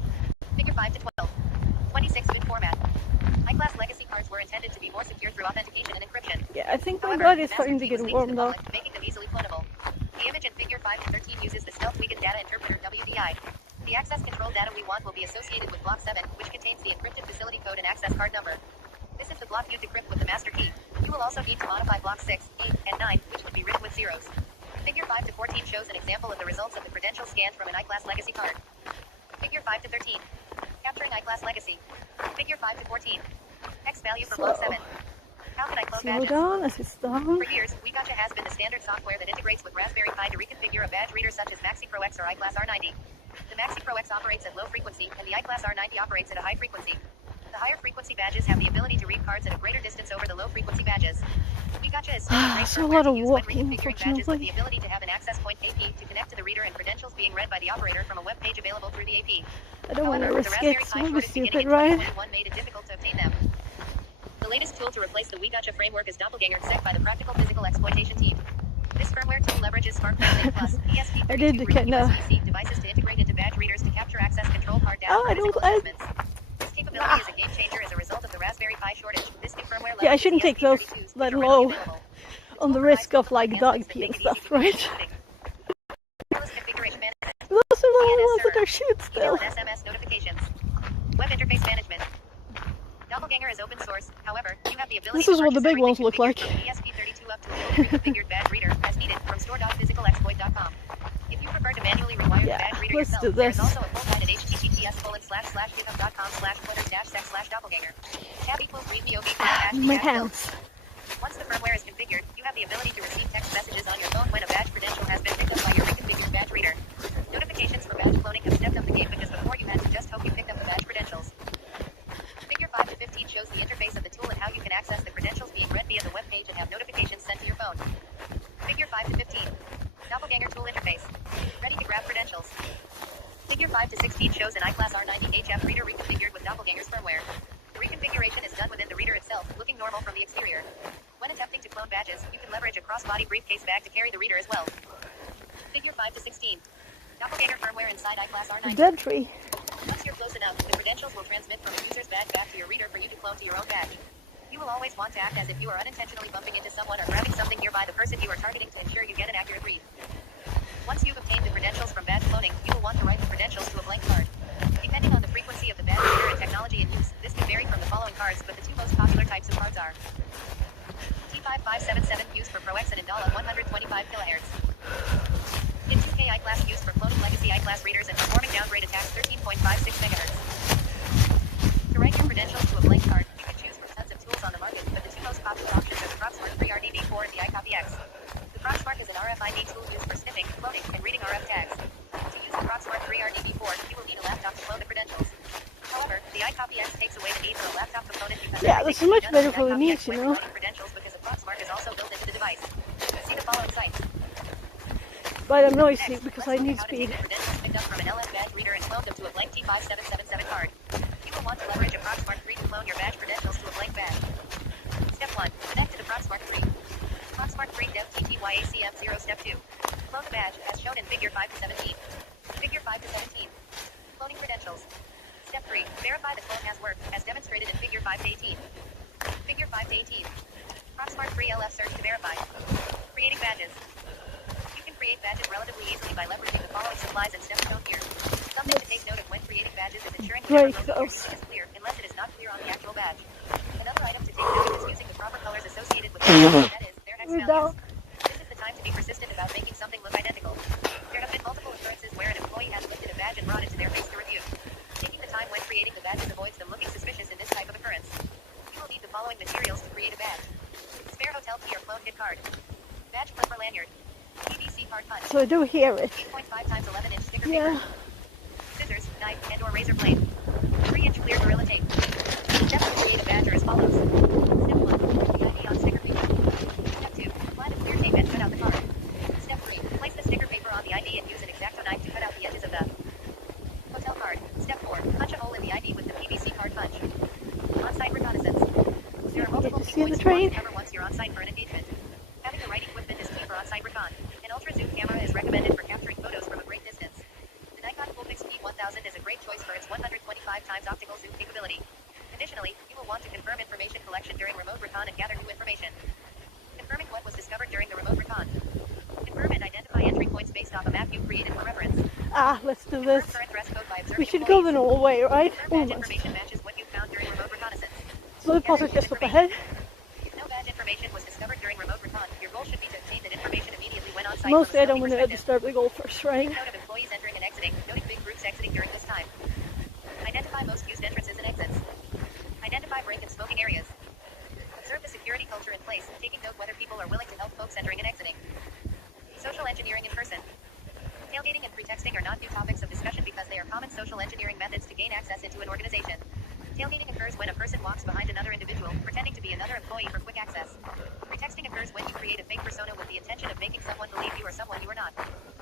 Figure 5 to 12. 26-bit format. High-class legacy cards were intended to be more secure through authentication and encryption. Yeah, I think my However, body is the starting to master key get was leaked warmed to the up. public, making them easily clonable. The image in figure 5 to 13 uses the stealth weakened data interpreter WDI. The access control data we want will be associated with block 7, which contains the encrypted facility code and access card number. This is the block you decrypt with the master key. You will also need to modify block 6, 8, and 9, which will be written with zeros. Figure 5 to 14 shows an example of the results of the credentials scanned from an iClass legacy card. Figure 5 to 13. Capturing iClass legacy. Figure 5 to 14. X value for block 7. How can I clone Slow badges? down as it's down. For years, WeGotcha has been the standard software that integrates with Raspberry Pi to reconfigure a badge reader such as Maxi Pro X or iClass R90. The Maxi Pro X operates at low frequency, and the iClass R90 operates at a high frequency. The higher frequency badges have the ability to read cards at a greater distance over the low frequency badges. WeGotcha is still a great So a firmware lot to of use when walking, reconfiguring badges with the unfortunately. ability to have an access point AP to connect to the reader and credentials being read by the operator from a web page available through the AP. I don't want to However, the risk Raspberry it, Pi it will be shortage beginning stupid, in right? 2021 made it difficult to obtain them. The latest tool to replace the WeGotcha framework is Doppelganger, set by the Practical Physical Exploitation team. This firmware tool leverages SmartPath Plus ESP32 I did kinda- USB-C devices to integrate into badge readers to capture access control card data Oh, for I don't- physical I- assessments. This capability is a game changer as a result of the Raspberry Pi shortage. This new firmware Yeah, I leverages shouldn't take those ESP32s, that which are low readily available. on the risk of like dog pee and stuff, right? Configuration management. Those are the DNS ones that server. are shoot Email still. and SMS notifications. Web interface management. Doppelganger is open source. However, you have the ability This is to what the purchase big ones look everything like. configured from ESP32 up to a fully reconfigured badge reader as needed from store.physicalexploit.com. If you prefer to manually rewire Yeah, the badge reader let's yourself, do there is this. also a full guide at https://github.com/pointers-sec/doppelganger. Tab equals readme OK My hands. Once the firmware is configured, you have the ability to receive text messages on your phone when a badge credential has been picked up by your reconfigured badge reader. Notifications for badge cloning have stepped up the game because before you had to just hope you picked up the badge credentials. Figure 5 to 15 shows the interface of the tool and how you can access the credentials being read via the web page and have notifications sent to your phone. Figure 5 to 15. Doppelganger tool interface. Ready to grab credentials. Figure 5 to 16 shows an iClass R90 HF reader reconfigured with Doppelganger's firmware. The reconfiguration is done within the reader itself, looking normal from the exterior. When attempting to clone badges, you can leverage a crossbody briefcase bag to carry the reader as well. Figure 5 to 16. Doppelganger firmware inside iClass R90. Dead tree. Once you're close enough, the credentials will transmit from a user's badge back to your reader for you to clone to your own badge. You will always want to act as if you are unintentionally bumping into someone or grabbing something nearby the person you are targeting to ensure you get an accurate read. Once you've obtained the credentials from badge cloning, you will want to write the credentials to a blank card. Depending on the frequency of the badge reader and technology in use, this can vary from the following cards, but the two most popular types of cards are T5577 used for ProX and Indala 125 kHz. I-class used for cloning legacy I-class readers and performing downgrade attacks 13.56 MHz. To write your credentials to a blank card, you can choose from tons of tools on the market, but the two most popular options are the Proxmark 3 RDB4 and the iCopyX. The Proxmark is an RFID tool used for sniffing, cloning, and reading RF tags. To use the Proxmark 3 RDB4, you will need a laptop to clone the credentials. However, the iCopyX takes away the need for a laptop component because this is much better for the niche, you know. Credentials because the Proxmark is also built into the device. See the following sites. But I'm noisy because I need speed. Credentials picked up from an LS badge reader and cloned them to a blank T5777 card. You will want to leverage a Proxmark 3 to clone your badge credentials to a blank badge. Step 1. Connect to the Proxmark 3. Proxmark 3 Dev TTYACM0 Step 2. Clone the badge as shown in Figure 5 to 17. Figure 5 to 17. Cloning credentials. Step 3. Verify the clone has worked as demonstrated in Figure 5 to 18. Figure 5 to 18. Proxmark 3 LF search to verify. Creating badges. You can create badges relatively easily by leveraging the following supplies and steps shown here. Something to take note of when creating badges is ensuring the color logo is clear unless it is not clear on the actual badge. Another item to take note of is using the proper colors associated with the badge, that is, their hex values. This is the time to be persistent about making something look identical. There have been multiple occurrences where an employee has lifted a badge and brought it to their face to review. Taking the time when creating the badges avoids them looking suspicious in this type of occurrence. You will need the following materials to create a badge. Spare hotel key or clone kit card. Badge clip or lanyard. PVC card punch. So I do hear it. 8.5 times 11 inch sticker paper. Scissors, knife, and or razor blade. 3-inch clear Gorilla tape. Steps to create a badge are as follows. Step 1. Put the ID on sticker paper. Step 2. Apply the clear tape and cut out the card. Step 3. Place the sticker paper on the ID and use an X-Acto knife to cut out the edges of the hotel card. Step 4. Punch a hole in the ID with the PVC card punch. On-site reconnaissance. There are multiple key points you want to cover once you're on-site for an engagement. Having the right equipment is key for on-site recon. An ultra-zoom camera is recommended for capturing photos from a great distance. The Nikon Coolpix P1000 is a great choice for its 125 times optical zoom capability. Additionally, you will want to confirm information collection during remote recon and gather new information. Confirming what was discovered during the remote recon. Confirm and identify entry points based off a map you created for reference. Let's do this. Current dress code by We should go the normal way, right? Badge information matches what you found during remote reconnaissance. So the puzzle just up ahead. If no badge information was discovered during remote recon, your goal should be to obtain that information immediately when on site. Mostly I don't want to disturb the goal first, right? Note of employees entering and exiting, noting big groups exiting during this time. Identify most used entrances and exits. Identify break and smoking areas. Observe the security culture in place, taking note whether people are willing to help folks entering and exiting. Social engineering in person. Tailgating and pretexting are not new topics of discussion because they are common social engineering methods to gain access into an organization. Tailgating occurs when a person walks behind another individual, pretending to be another employee for quick access. Pretexting occurs when you create a fake persona with the intention of making someone believe you are someone you are not.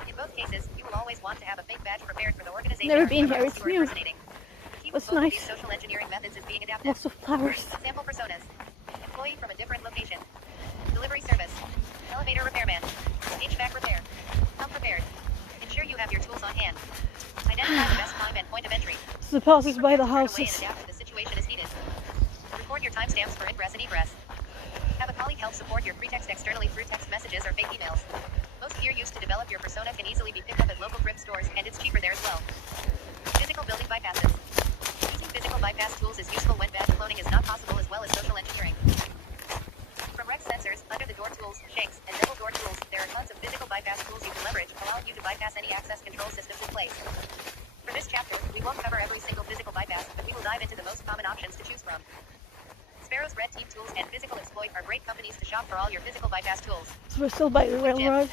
In both cases, you will always want to have a fake badge prepared for the organization. Never been here, it's new. That's nice. These social engineering methods is being adapted. Lots of flowers. Sample personas. Employee from a different location. Delivery service. Elevator repairman. HVAC repair. Come prepared. Ensure you have your tools on hand. Identify the best time and point of entry. So the passes by the houses. And adapt to the situation as needed. Record your timestamps for ingress and egress. Have a colleague help support your pretext externally through text messages or fake emails. Most gear used to develop your persona can easily be picked up at local thrift stores, and it's cheaper there as well. Physical building bypasses. Using physical bypass tools is useful when badge cloning is not possible, as well as social engineering. From Rex sensors, under the door tools, shanks, and double door tools, there are tons of physical bypass tools you can leverage, allowing you to bypass any access control systems in place. For this chapter, we won't cover every single physical bypass, but we will dive into the most common options to choose from. Sparrow's Red Team Tools and Physical Exploit are great companies to shop for all your physical bypass tools. So we're still by the railroad.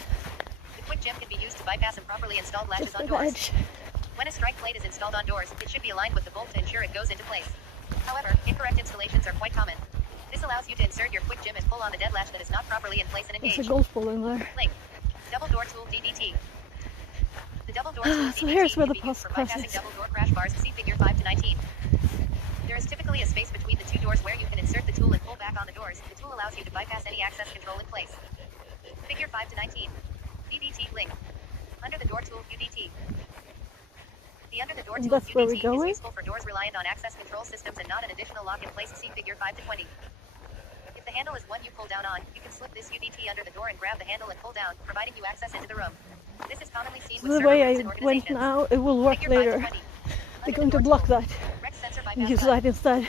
The quick gem can be used to bypass improperly installed latches Just on the doors. edge. When a strike plate is installed on doors, it should be aligned with the bolt to ensure it goes into place. However, incorrect installations are quite common. This allows you to insert your quick gem and pull on the dead latch that is not properly in place and engage. There's a golf ball in there. Link. Double door tool DDT. The double door tool So DDT here's where can the be used for pass bypassing is. double door crash bars. See Figure 5 to 19. There is typically a space between the two doors where you can insert the tool and pull back on the doors. The tool allows you to bypass any access control in place. Figure 5 to 19. DDT link. Under the door tool UDT. The under the door tool That's where we're UDT is going? useful for doors reliant on access control systems and not an additional lock in place. See Figure 5 to 20. If the handle is one you pull down on, you can slip this UDT under the door and grab the handle and pull down, providing you access into the room. This is commonly seen So with the way server rooms I and went organizations. now, it will work Figure 5 to later. 20. They're Under going the to door block tool. that Rex sensor and bypass use button. that instead.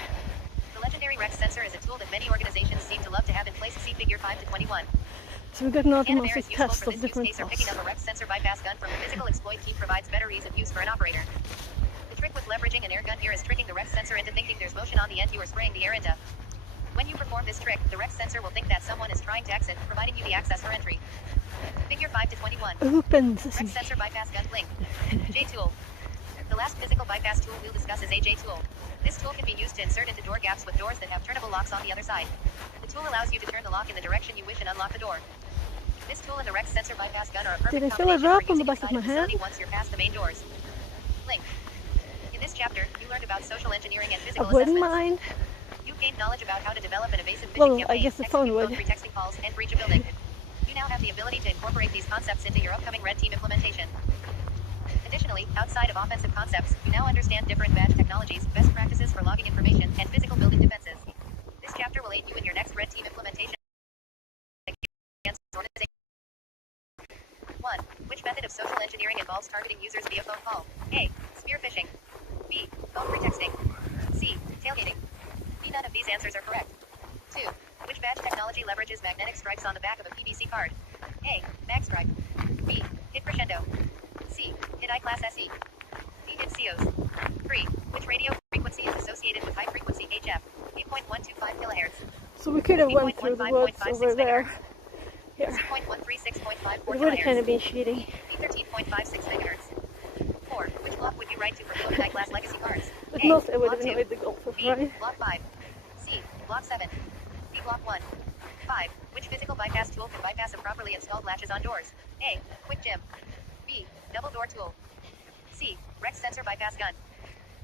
The legendary Rex sensor is a tool that many organizations seem to love to have in place. See Figure 5 to 21. So we got an Canadair's automatic useful test for of this use different case are parts. picking up a REX sensor bypass gun from the physical exploit team provides better ease of use for an operator. The trick with leveraging an air gun here is tricking the REX sensor into thinking there's motion on the end you are spraying the air into. When you perform this trick, the REX sensor will think that someone is trying to exit, providing you the access for entry. Figure 5 to 21. Open REX sesame. sensor bypass gun link. J-tool. The last physical bypass tool we'll discuss is a J-tool. This tool can be used to insert into door gaps with doors that have turnable locks on the other side. The tool allows you to turn the lock in the direction you wish and unlock the door. This tool and the REX sensor bypass gun are a perfect Did I feel a combination drop for on the using back of inside my a hand? facility once you're past the main doors. Link. In this chapter, you learned about social engineering and I physical wouldn't assessments. mind. You gained knowledge about how to develop an evasive phishing Well, I campaign, guess the phone execute would. phone-free texting calls, and breach a building. You now have the ability to incorporate these concepts into your upcoming Red Team implementation. Additionally, outside of offensive concepts, you now understand different badge technologies, best practices for logging information, and physical building defenses. This chapter will aid you in your next Red Team implementation. 1. Which method of social engineering involves targeting users via phone call? A. Spear phishing. B. Phone-free texting. C. Tailgating. D. None of these answers are correct. 2. Which badge technology leverages magnetic stripes on the back of a PVC card? A. Magstripe. B. Hit Crescendo. C. Hit I-Class SE. D. Hit COs. 3. Which radio frequency is associated with high frequency HF? 8.125 kilohertz. So we could have went through the woods 8.15.56 over there. megahertz. Here. 6.136.54 It would have kind kilohertz. of been cheating. B13.56 megahertz. 4. Which block would you write to for fluid high-class legacy cards? But A. most I would Block have 2. annoyed the golfer, B. right? Block 5. C. Block 7. D. Block 1. 5. Which physical bypass tool can bypass improperly installed latches on doors? A. Quick Jim. B. Double door tool. C. REX sensor bypass gun.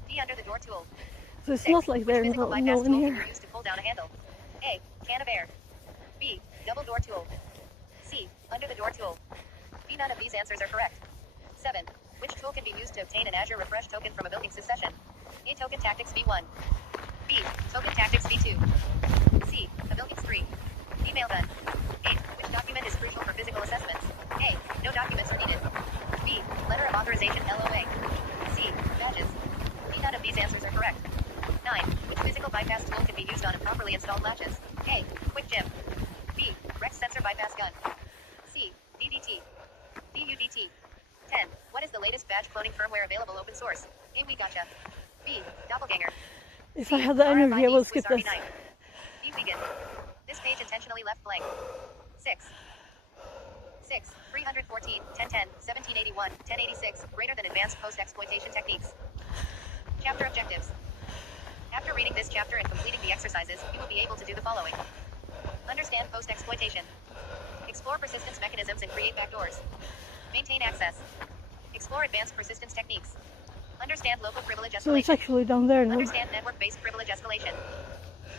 D. Under the door tool. So it's 6. not like Which there's physical no bypass one tool can here. you use to pull down a handle? A. Can of air. B. Double door tool. C. Under the door tool. D. None of these answers are correct. 7. Which tool can be used to obtain an Azure Refresh token from a building session? A. Token Tactics V1. B. Token Tactics V2. C. A Buildings 3. D. Mail gun. 8. Which document is crucial for physical assessments? A. No documents are needed. B. Letter of authorization LOA. C. Badges. D. None of these answers are correct. 9. Which physical bypass tool can be used on improperly installed latches? A. Quick Jim. B. REX sensor bypass gun. C. DDT. DUDT. 10. What is the latest badge cloning firmware available open source? A. We Gotcha. B. Doppelganger. If I had the energy, I would skip this. D. Vegan. This page intentionally left blank. 6. 6. 314, 1010, 1781, 1086, greater than advanced post-exploitation techniques. Chapter objectives. After reading this chapter and completing the exercises, you will be able to do the following. Understand post-exploitation. Explore persistence mechanisms and create backdoors. Maintain access. Explore advanced persistence techniques. Understand local privilege So it's escalation. actually down there now. Understand network-based privilege escalation.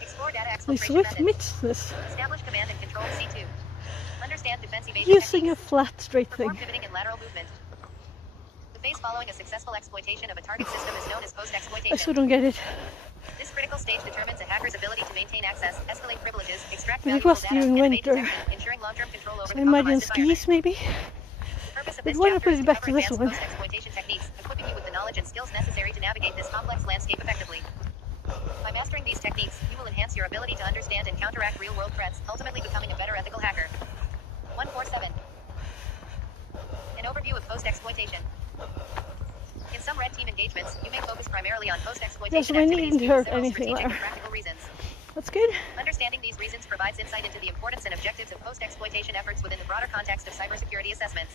Explore data They exfiltration swift methods. mix this. Establish command and control C2. Understand defense evasion Using a techniques. flat straight Perform thing. pivoting and lateral movement. The phase following a successful exploitation of a target system is known as I post-exploitation. still don't get it. This critical stage determines a hacker's ability to maintain access, escalate privileges, extract But it valuable was data, during and evade winter. detection, ensuring long-term control over So the I imagine compromised environment. skis maybe? The purpose of But this why not chapter put is it to back cover to this advanced one? post-exploitation techniques, equipping you with the knowledge and skills necessary to navigate this complex landscape effectively. By mastering these techniques, you will enhance your ability to understand and counteract real-world threats, ultimately becoming a better ethical hacker. 147. An overview of post-exploitation. In some red team engagements, you may focus primarily on post-exploitation Yes, we activities needn't due to hurt several anything strategic there. and practical reasons. That's good. Understanding these reasons provides insight into the importance and objectives of post-exploitation efforts within the broader context of cybersecurity assessments.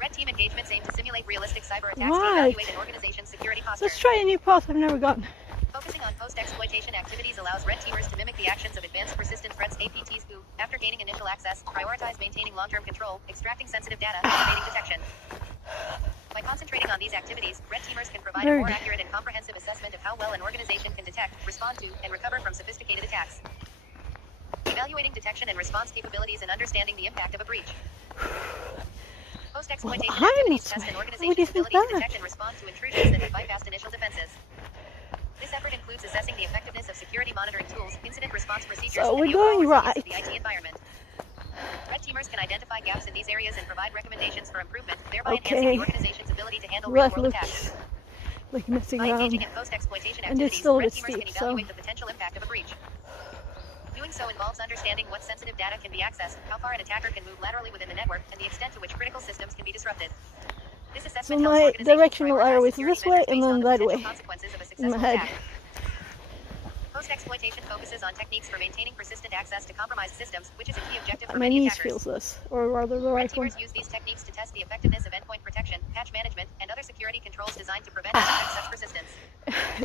Red team engagements aim to simulate realistic cyber attacks to Right. evaluate an organization's security posture. Let's try a new path I've never gotten. Focusing on post-exploitation activities allows red teamers to mimic the actions of advanced persistent threats APTs who, after gaining initial access, prioritize maintaining long-term control, extracting sensitive data, and evading detection. By concentrating on these activities, red teamers can provide a more accurate and comprehensive assessment of how well an organization can detect, respond to, and recover from sophisticated attacks. Evaluating detection and response capabilities and understanding the impact of a breach. Post-exploitation Well, I'm activities not test an sure. What do organization's you think ability to that? detect and respond to intrusions that have bypassed initial defenses. This effort includes assessing the effectiveness of security monitoring tools, incident response procedures, So and we're the overall going resilience of right. the IT environment. Red teamers can identify gaps in these areas and provide recommendations for improvement, thereby enhancing Okay. the organization's ability to handle That real-world looks attacks. like messing By engaging around. in post-exploitation And it's activities, still a red bit teamers can steep, so- evaluate the potential impact of a breach. Doing so involves understanding what sensitive data can be accessed, how far an attacker can move laterally within the network, and the extent to which critical systems can be disrupted. This So assessment helps my organizations directional arrow is prioritize this way security and measures then based on that the way potential consequences of a in my successful head. attack. Post-exploitation focuses on techniques for maintaining persistent access to compromised systems, which is a key objective for My many knees attackers. feels this, or rather the Red right one. teamers use these techniques to test the effectiveness of endpoint protection, patch management, and other security controls designed to prevent and detect such persistence.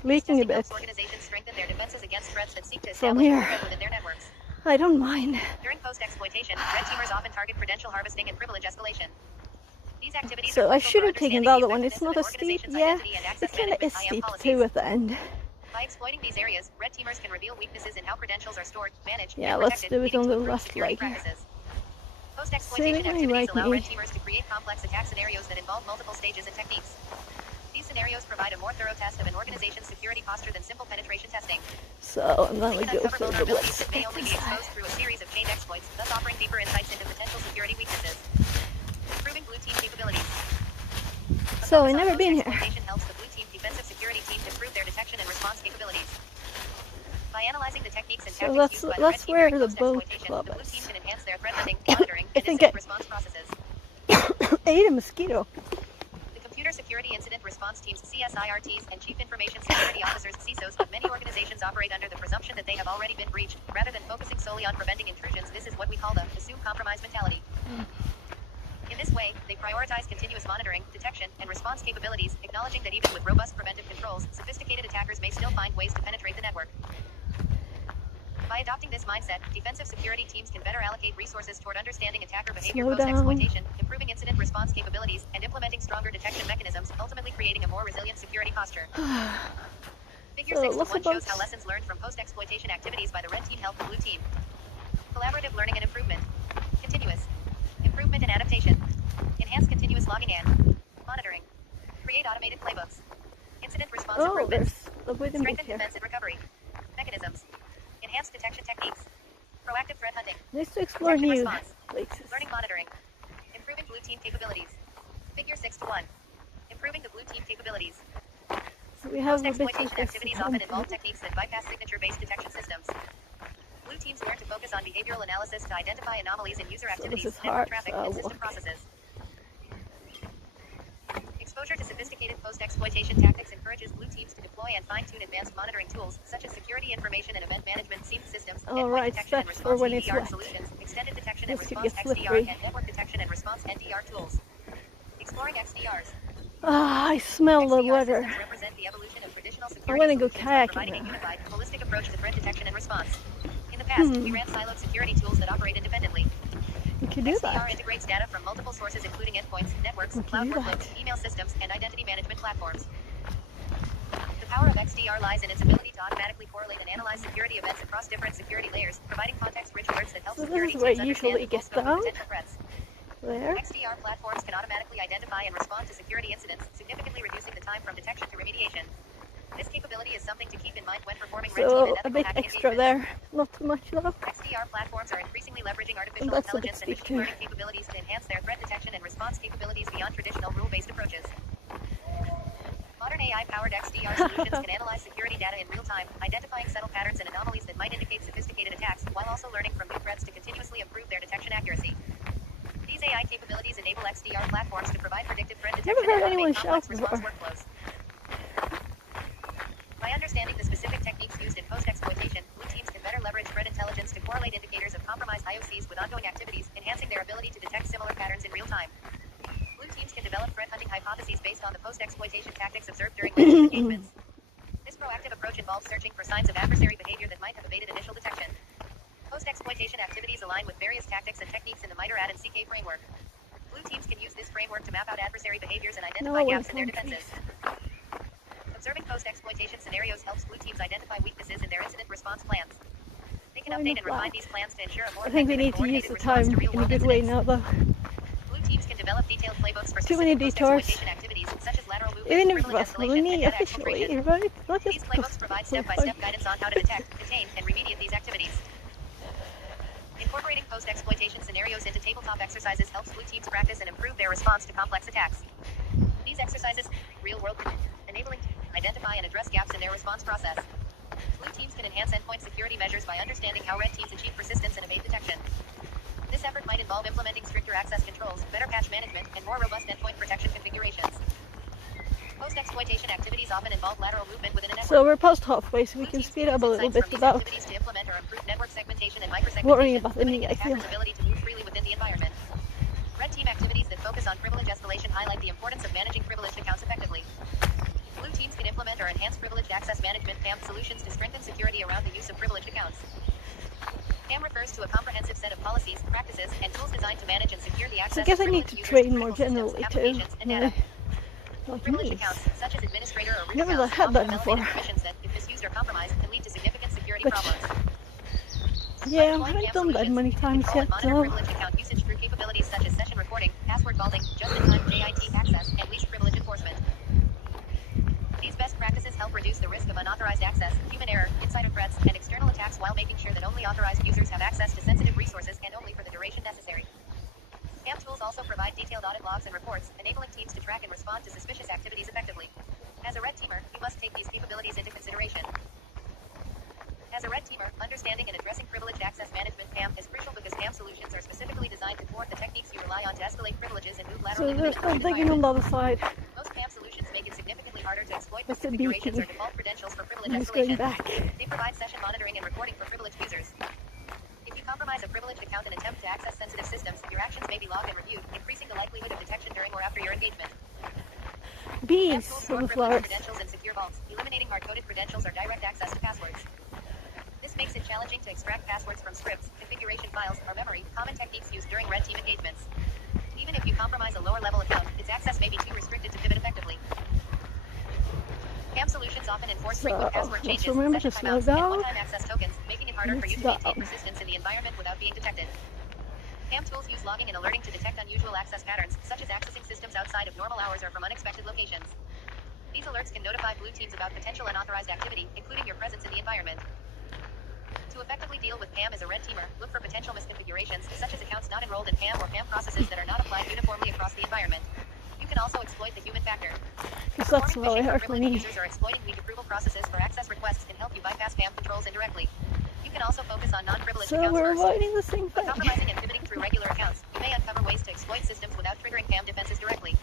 Leaking a Testing bit helps organizations strengthen their defenses against threats that seek to from establish here. overhead within their networks. I don't mind. During post-exploitation, red teamers often target credential harvesting and privilege escalation. These activities So are I crucial should for have taken understanding the other the one. It's not effectiveness of as an steep. organization's Yeah, identity and access it kind of is management IAM steep policies. too at the end. By exploiting these areas, red teamers can reveal weaknesses in how credentials are stored, managed, Yeah, and let's protected, do it leading on to the improved left security leg here. practices. Post-exploitation Saving my activities right allow red knee. teamers to create complex attack scenarios that involve multiple stages and techniques. These scenarios provide a more thorough test of an organization's security posture than simple penetration testing. So, and then They we can go uncover through the vulnerabilities west that may only be exposed through a series of chained exploits, thus offering deeper insights into potential security weaknesses. Improving blue team capabilities. A So, I've focus on never been here. post-exploitation helps the blue team defensive security teams improve their detection and response capabilities. By analyzing the techniques and So tactics used by the red that's team where during the boat post-exploitation, club the blue is. team can enhance their threat hunting, monitoring, I and think incident response processes. ate a mosquito. The Computer Security Incident Response Teams, CSIRTs, and Chief Information Security Officers, CISOs, of many organizations operate under the presumption that they have already been breached. Rather than focusing solely on preventing intrusions, this is what we call the assume compromise mentality. In this way, they prioritize continuous monitoring, detection, and response capabilities, acknowledging that even with robust preventive controls, sophisticated attackers may still find ways to penetrate the network. By adopting this mindset, defensive security teams can better allocate resources toward understanding attacker behavior Slow down. post-exploitation, improving incident response capabilities, and implementing stronger detection mechanisms, ultimately creating a more resilient security posture. Figure So 6 to 1 lots of shows how bugs. lessons learned from post-exploitation activities by the red team help the blue team. Collaborative learning and improvement. Continuous. Improvement and adaptation. Enhance continuous logging and monitoring. Create automated playbooks. Incident response Oh, improvements. there's a way to Strengthen here. defense and recovery. Mechanisms. Enhanced detection techniques. Proactive threat hunting. Nice to explore Detection new response. places. Learning monitoring. Improving blue team capabilities. Figure 6 to 1. Improving the blue team capabilities. So we have a bit of Post-exploitation this. activities often involve techniques that bypass signature-based detection systems. Blue teams learn to focus on behavioral analysis to identify anomalies in user So this activities, is network hard, traffic, so and I'll system walk. processes. Exposure to sophisticated post-exploitation tactics encourages blue teams to deploy and fine-tune advanced monitoring tools, such as security information and event management SIEM systems, All endpoint right, detection and that's for response when it's EDR wet. solutions, extended detection and This could response get XDR, slippery. and network detection and response NDR tools. Exploring XDRs. Ah, I smell the XDR weather. systems represent the evolution of traditional I security want to go solutions by kayaking providing a now. unified, holistic approach to threat detection and response. In the past, we ran siloed security tools that operate independently. We could do XDR that. integrates data from multiple sources including endpoints, networks, We cloud can do workloads, that. email systems, and identity management platforms. The power of XDR lies in its ability to automatically correlate and analyze security events across different security layers, providing context-rich alerts that help So this security is where teams it understand usually the full gets scope of down. potential threats. There. XDR platforms can automatically identify and respond to security incidents, significantly reducing the time from detection to remediation. This capability is something to keep in mind when performing red team So and a ethical bit hacking extra engagements. there. Not too much though. XDR platforms are increasingly leveraging artificial And that's a bit intelligence and steep machine too. learning capabilities to enhance their threat detection and response capabilities beyond traditional rule-based approaches. Modern AI-powered XDR solutions can analyze security data in real time, identifying subtle patterns and anomalies that might indicate sophisticated attacks, while also learning from new threats to continuously improve their detection accuracy. These AI capabilities enable XDR platforms to provide predictive threat Never detection heard and anyone automate complex shout response before. workflows. By understanding the specific techniques used in post-exploitation, blue teams can better leverage threat intelligence to correlate indicators of compromised IOCs with ongoing activities, enhancing their ability to detect similar patterns in real time. Blue teams can develop threat hunting hypotheses based on the post-exploitation tactics observed during red team engagements. This proactive approach involves searching for signs of adversary behavior that might have evaded initial detection. Post-exploitation activities align with various tactics and techniques in the MITRE AD and CK framework. Blue teams can use this framework to map out adversary behaviors and identify gaps in their defenses. Observing post-exploitation scenarios helps blue teams identify weaknesses in their incident response plans. They can update and refine these plans to ensure a more I think we effective and need to use coordinated the response time to in a real-world good way incidents. now though. Blue teams can develop detailed playbooks for Too many specific detours. post-exploitation activities, such as lateral movement, Even if it privilege was escalation, and me data officially, exfiltration. right? Not just These playbooks provide step-by-step guidance on how to detect, contain, and remediate these activities. Incorporating post-exploitation scenarios into tabletop exercises helps blue teams practice and improve their response to complex attacks. These exercises, real-world, enabling to identify and address gaps in their response process. Blue teams can enhance endpoint security measures by understanding how red teams achieve persistence and evade detection. This effort might involve implementing stricter access controls, better patch management, and more robust endpoint protection configurations. Post-exploitation activities often involve lateral movement within a network. So we're past halfway, so we can speed up a little bit without worrying about ending, I feel. Ability to move freely within the environment. Red team activities that focus on privilege escalation highlight the importance of managing privileged accounts effectively. Blue teams can implement or enhance privileged access management PAM solutions to strengthen security around the use of privileged accounts. PAM refers to a comprehensive set of policies, practices, and tools designed to manage and secure the access I guess of I need to train more generally too. Privileged accounts, such as administrator or root Never accounts, had that often before. elevated permissions that, if misused or compromised, can lead to significant security But problems. yeah, I haven't done that many times yet, Monitor so privileged account usage through capabilities such as session recording, password vaulting, just-in-time JIT access, and least privilege enforcement. These best practices help reduce the risk of unauthorized access, human error, insider threats, and external attacks while making sure that only authorized users have access to sensitive resources and only for the duration necessary. PAM tools also provide detailed audit logs and reports, enabling teams to track and respond to suspicious activities effectively. As a red teamer, you must take these capabilities into consideration. As a red teamer, understanding and addressing privileged access management PAM is crucial because PAM solutions are specifically designed to thwart the techniques you rely on to escalate privileges and move laterally. so there's something on the other side. Most PAM solutions make it significantly harder to exploit That's a configurations or beacon. default credentials for privilege He's going escalation. back. They provide session monitoring and recording for privileged users. If you compromise a privileged account and attempt to access sensitive systems, your actions may be logged and reviewed, increasing the likelihood of detection during or after your engagement. Bees Store on the privileged flowers. credentials in secure vaults, eliminating hard-coded credentials or direct access to passwords. This makes it challenging to extract passwords from scripts, configuration files, or memory, common techniques used during red team engagements. Even if you compromise a lower-level account, its access may be too restricted to pivot effectively. PAM solutions often enforce frequent password changes, remember to session slow timeouts, and down. one-time access tokens, making it harder for you to Slow maintain down. persistence in the environment without being detected. PAM tools use logging and alerting to detect unusual access patterns, such as accessing systems outside of normal hours or from unexpected locations. These alerts can notify blue teams about potential unauthorized activity, including your presence in the environment. To effectively deal with PAM as a red teamer, look for potential misconfigurations, such as accounts not enrolled in PAM or PAM processes that are not applied uniformly across the environment. You can also exploit the human factor. Because that's Reporting really phishing hard for for privileged me. users or exploiting weak approval processes for access requests can help you bypass PAM controls indirectly. You can also focus on non-privileged So accounts we're first. avoiding the same By thing. compromising and pivoting through regular accounts, you may uncover ways to exploit systems without triggering PAM defenses directly.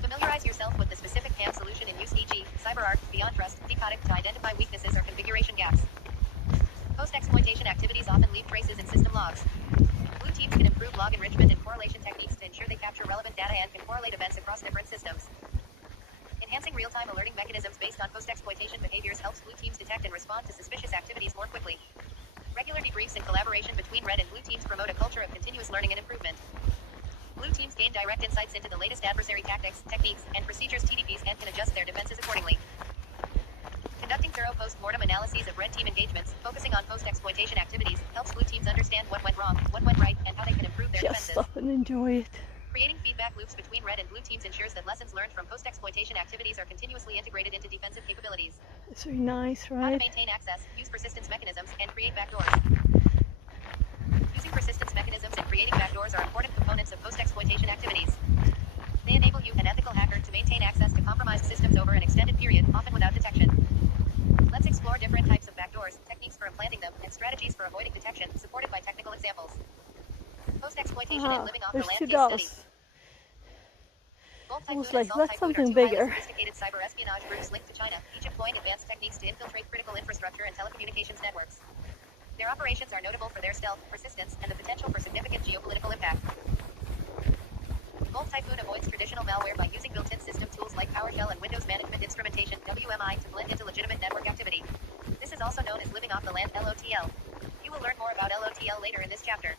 Familiarize yourself with the specific PAM solution in use, e.g., CyberArk, Beyond Trust, Decodic, to identify weaknesses or configuration gaps. Post-exploitation activities often leave traces in system logs. Blue teams can improve log enrichment and correlation techniques to ensure they capture relevant data and can correlate events across different systems. Enhancing real-time alerting mechanisms based on post-exploitation behaviors helps blue teams detect and respond to suspicious activities more quickly. Regular debriefs and collaboration between red and blue teams promote a culture of continuous learning and improvement. Blue teams gain direct insights into the latest adversary tactics, techniques, and procedures TDPs and can adjust their defenses accordingly. Conducting thorough post-mortem analyses of red team engagements, focusing on post-exploitation activities, helps blue teams understand what went wrong, what went right, and how they can improve their Just defenses. stop and enjoy it. Creating feedback loops between red and blue teams ensures that lessons learned from post-exploitation activities are continuously integrated into defensive capabilities. It's very nice, How to right? maintain access, use persistence mechanisms, and create backdoors. Using persistence mechanisms and creating backdoors are important components of post-exploitation activities. They enable you, an ethical hacker, to maintain access to compromised systems over an extended period, often without detection. Let's explore different types of backdoors, techniques for implanting them, and strategies for avoiding detection, supported by technical examples. Post-exploitation and living off the There's land two case study. dolls. Both I was Typhoon like, and Salt that's Typhoon are something two highly bigger. sophisticated cyber espionage groups linked to China, each employing advanced techniques to infiltrate critical infrastructure and telecommunications networks. Their operations are notable for their stealth, persistence, and the potential for significant geopolitical impact. Bolt Typhoon avoids traditional malware by using built-in system tools like PowerShell and Windows Management Instrumentation (WMI) to blend into legitimate network activity. This is also known as living off the land (LOTL). You will learn more about LOTL later in this chapter.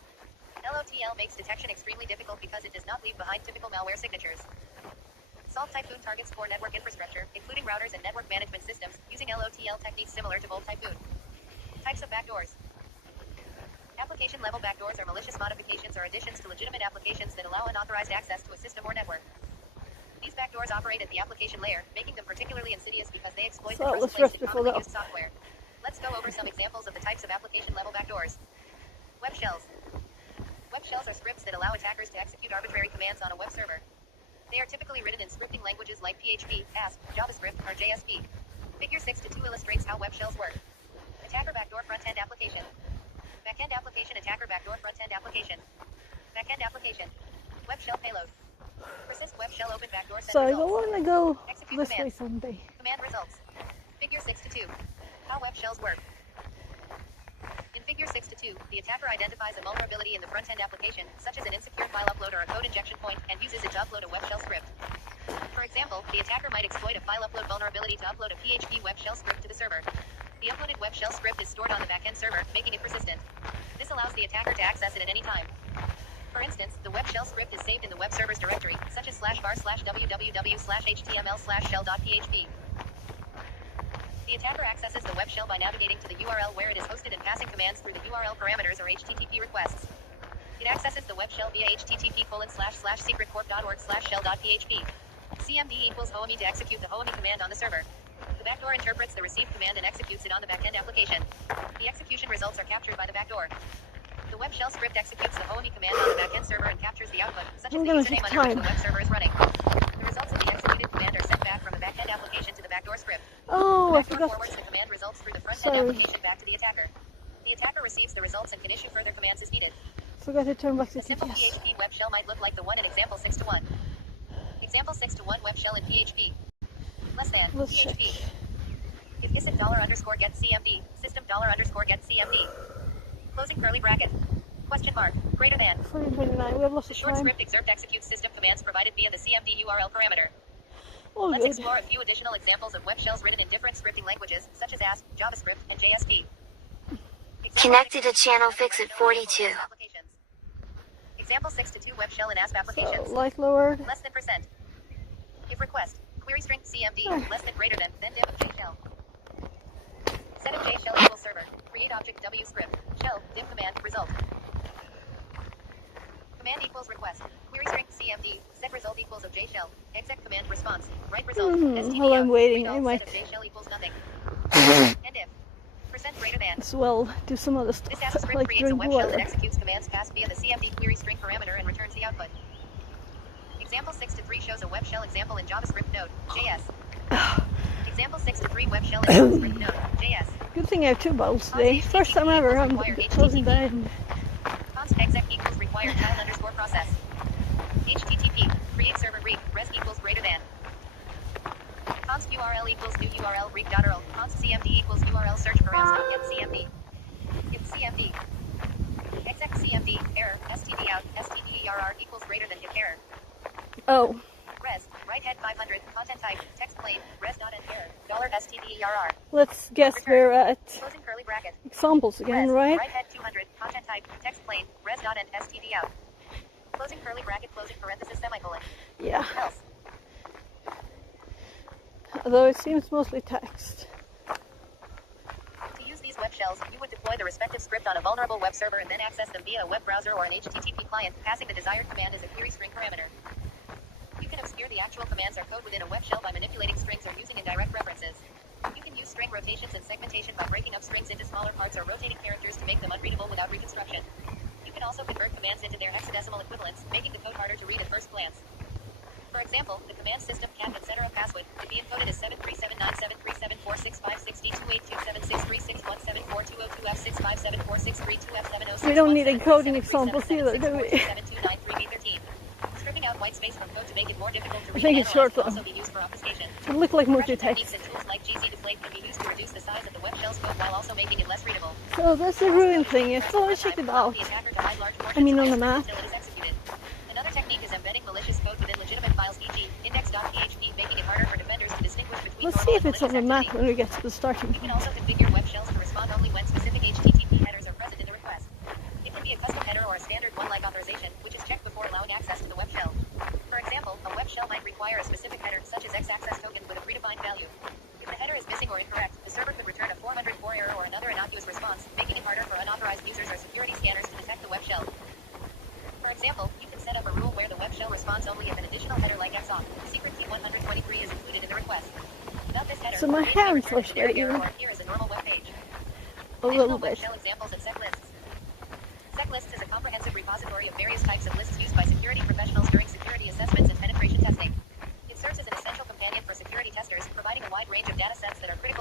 LOTL makes detection extremely difficult because it does not leave behind typical malware signatures. Salt Typhoon targets core network infrastructure, including routers and network management systems, using LOTL techniques similar to Bolt Typhoon. Types of backdoors. Application-level backdoors are malicious modifications or additions to legitimate applications that allow unauthorized access to a system or network. These backdoors operate at the application layer, making them particularly insidious because they exploit the trust placed in commonly used software. Let's go over some examples of the types of application-level backdoors. Web shells. Web shells are scripts that allow attackers to execute arbitrary commands on a web server. They are typically written in scripting languages like PHP, ASP, JavaScript, or JSP. Figure 6-2 illustrates how web shells work. Attacker backdoor front-end application. Back-end application attacker backdoor front-end application. Back-end application. Web shell payload. Persist web shell open backdoor send So I results. want to go Execute this way commands. someday. Command results. Figure 6-2. How web shells work. In Figure 6-2, the attacker identifies a vulnerability in the front-end application, such as an insecure file upload or a code injection point, and uses it to upload a web shell script. For example, the attacker might exploit a file upload vulnerability to upload a PHP web shell script to the server. The uploaded web shell script is stored on the backend server, making it persistent. This allows the attacker to access it at any time. For instance, the web shell script is saved in the web server's directory, such as /var/www/html/shell.php. The attacker accesses the web shell by navigating to the URL where it is hosted and passing commands through the URL parameters or HTTP requests. It accesses the web shell via http://secretcorp.org/shell.php. CMD equals HOMI to execute the HOMI command on the server. The backdoor interprets the received command and executes it on the backend application. The execution results are captured by the backdoor. The web shell script executes the HOMI command on the backend server and captures the output, such as the username under which the web server is running. The results of the executed command are sent back from the backend application to the backdoor script. Oh, I The backdoor forgot. forwards the command results through the front-end application back to the attacker. The attacker receives the results and can issue further commands as needed. Forgot to turn back to A simple TTS. PHP web shell might look like the one in example 6-1. Example 6-1 web shell in PHP. Less than Let's PHP. check. If ISIT $_get CMD, system $_get CMD. Closing curly bracket. Question mark. Greater than. 429. We have lots The of short time. script exert executes system commands provided via the CMD URL parameter. All Let's good. explore a few additional examples of web shells written in different scripting languages, such as ASP, JavaScript, and JSP. Connected to channel Fixit 42. Applications. Example 6-2 web shell in ASP So, applications. like lowered. Less than %. If request. Query string CMD less than greater than div of J shell. Set of J shell equals server. Create object W script. Shell div command result. Command equals request. Query string CMD. Set result equals of J shell. Exec command response. Write result. STD While I'm out. waiting, Read I all might set of J shell equals nothing. And if percent greater than. as well do some other stuff, This ASP script like creates a drink web shell that water. executes commands passed via the CMD query string parameter and returns the output. Example 6-3 shows a web shell example in JavaScript Node.js. Example 6-3 web shell in JavaScript Node.js. Good thing I have two bottles today. First time ever I'm closing down. Const exec equals required child underscore process. HTTP. Create server read. Res equals greater than. Const URL equals new URL read.url. Const CMD equals URL search params.get CMD. If CMD. Exec CMD. Error. STD out. STDERR equals greater than if error. Oh, Res. Right head 500. Content type. Text plain. Res.end error. $STDERR. let's guess we're at Closing curly bracket. examples again, Res. right? Right head 200. Content type. Text plain. Res.end STD out. Closing curly bracket. Closing parenthesis semicolon. Yeah. Else. Although it seems mostly text. To use these web shells, you would deploy the respective script on a vulnerable web server and then access them via a web browser or an HTTP client, passing the desired command as a query string parameter. You can obscure the actual commands or code within a web shell by manipulating strings or using indirect references. You can use string rotations and segmentation by breaking up strings into smaller parts or rotating characters to make them unreadable without reconstruction. You can also convert commands into their hexadecimal equivalents, making the code harder to read at first glance. For example, the command system cat etc. password could be encoded as 7379737465628276361742002F6574632F706. We don't need encoding examples either, do we? 7293B13. Stripping out white space from code to make it more difficult to read I think and it's analyze short can though. also be used for obfuscation. It look like Compression techniques multi-text. and tools like gzDeflate can be used to reduce the size of the web shell's code while also making it less readable. So that's the ruin thing. If so, check it out. I mean on the map. Until it is executed. Another technique is embedding malicious code within legitimate files, e.g., index.php, making it harder for defenders to distinguish between Let's see normal if and it's on the malicious map activity. when we get to the starting You can point. also configure web shells to respond only when specific HTTP headers are present in the request. It can be a custom header or a standard one-like authorization, which is checked before allowing access to the web shell. For example, a web shell might require a specific header, such as X-access token with a predefined value. If the header is missing or incorrect, the server could return a 404 error or another innocuous response, making it harder for unauthorized users or security scanners to detect the web shell. For example, you can set up a rule where the web shell responds only if an additional header like XOP, secret T123 is included in the request. Without this header, So my the page may hands return are a generic error sweaty. or appear as a normal web page. A little Web bit. shell examples and SecLists. SecLists is a comprehensive repository of various types of lists used by security professionals during security assessments and penetration testing. It serves as an essential companion for security testers, providing a wide range of data sets that are critical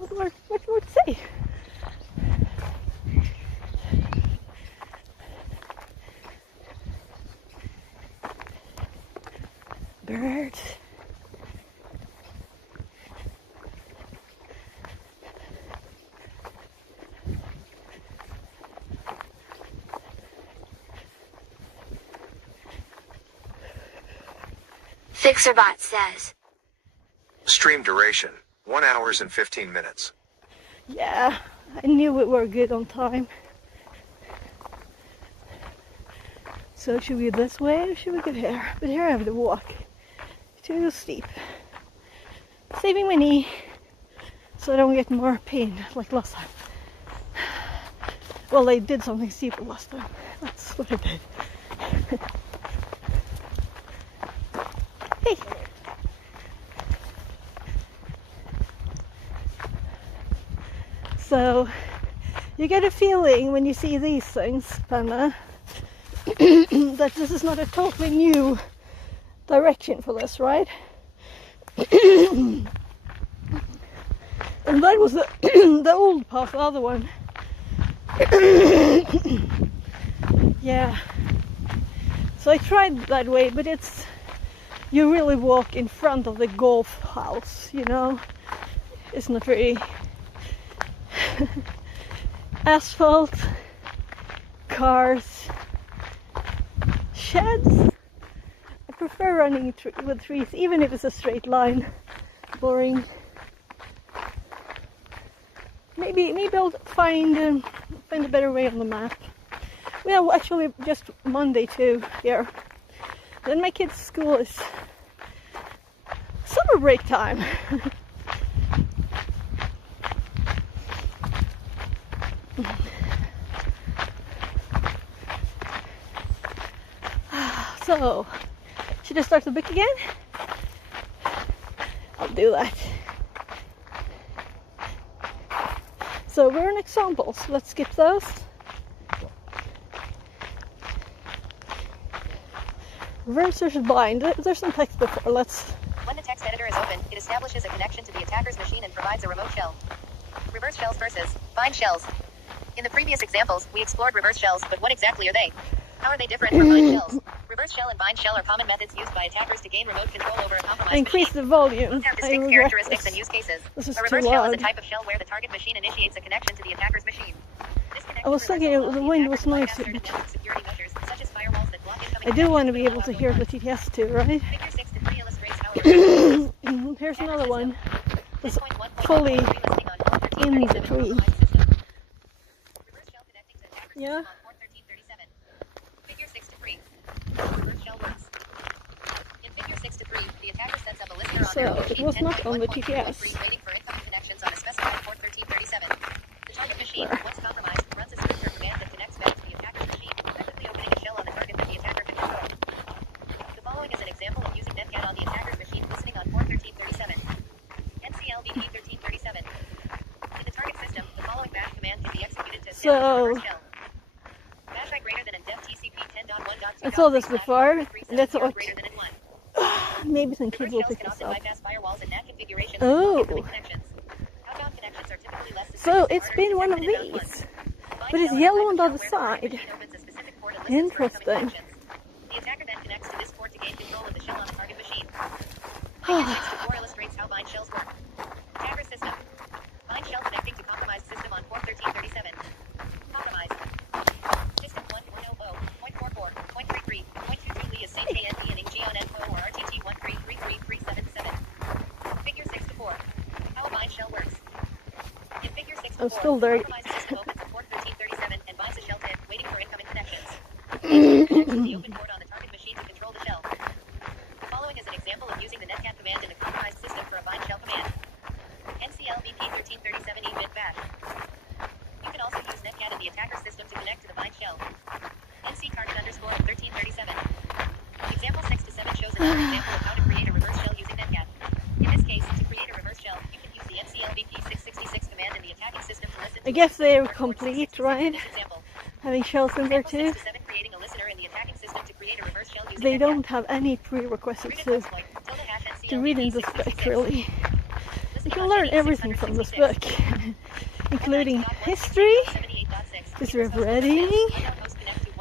what more to say? Birds. FixerBot says. Stream duration 1 hour and 15 minutes. Yeah, I knew we were good on time. So should we go this way or should we go here? But here I have to walk. Too steep. Saving my knee so I don't get more pain like last time. Well, I did something stupid last time. That's what I did. Hey! So, you get a feeling when you see these things, Penna, that this is not a totally new direction for this, right? And that was the, the old path, the other one. Yeah. So I tried that way, but it's, you really walk in front of the golf house, you know? It's not very asphalt, cars, sheds. I prefer running with trees, even if it's a straight line. Boring. Maybe I'll find a better way on the map. Well, actually, just Monday too here. Then my kids' school is summer break time. So, should I start the book again? I'll do that. So we're in examples. Let's skip those. Reverse search blind. There's some text before. Let's. When the text editor is open, it establishes a connection to the attacker's machine and provides a remote shell. Reverse shells versus bind shells. In the previous examples, we explored reverse shells, but what exactly are they? How are they different from bind shells? Reverse shell and bind shell are common methods used by attackers to gain remote control over a compromised Increase machine. the volume. Both have distinct characteristics and use cases. This is A reverse too shell is loud. a type of shell where the target machine initiates a connection to the attacker's machine. This connection I was thinking reversal the allows wind attacker was to nice, bypass certain but network security measures, such as firewalls that block incoming I do want to be connections able to without hear the outgoing TTS too, right? Figure 6 to 3 illustrates how a reverse shell Here's another one. It's 10.1.1.3 fully listing on port in the 1337 tree. compromised system. Reverse shell connecting to attacker's Yeah. system on port 1337. Figure 6 to 3. How reverse shell works. In figure 6 to 3, the attacker sets up a listener on So, their it machine was not on the 10.1.3 TTS. waiting for incoming connections on a specified port 1337. The target machine, Where? once compromised, runs a script or command that connects back to the attacker's machine, effectively opening a shell on the target that the attacker can control. The following is an example of using netcat on the attacker's machine listening on port 1337. NCLVP 1337. In the target system, the following bash command can be executed to establish a reverse shell. Bash I greater than and dev TCP 10.1.2. I saw this before, and that's what. greater than and 1. Maybe some kids will Reverse pick shells this can up. often bypass firewalls and NAT configurations Oh. to block incoming connections. Outbound connections are typically less So suspicious it's and been harder one to of detect than inbound ones. these. Bind But it's shell is a yellow type on of the other shell where the side. target machine opens a specific port and listens for incoming Interesting. connections. The attacker then connects to this port to gain control of the shell on the target machine. Figure 6 to 4 illustrates how bind shells work. Attacker system. Bind shell connecting to compromised system on port 1337. Compromised. System 1.00.44.33.22 Lee is St. KND and Gion Info or RTT 1333377. Figure 6 to 4. How a bind shell works. In figure 6 to I'm 4, still there. compromised system opens a port 1337 and binds a shell to it, waiting for incoming connections. The open port on the target machine to control the shell. The following is an example of using the netcat command in a compromised system for a bind shell command. NCLVP 1337 E-bit bash. You can also use netcat in the attacker system to connect to the bind shell. NC target underscore 1337. Example 6 to 7 shows another example of how to create a reverse shell using netcat. In this case, to create a reverse shell, you can use the NCLVP 666 command in the attacking system to listen to I guess they're port complete, 666 right? example. Having shells in there Example too. 6 to 7 creating a listener in the attacking system to create a reverse shell using They netcat. don't have any prerequisites to read in the spec, really. You can learn everything from this book, including history of reading,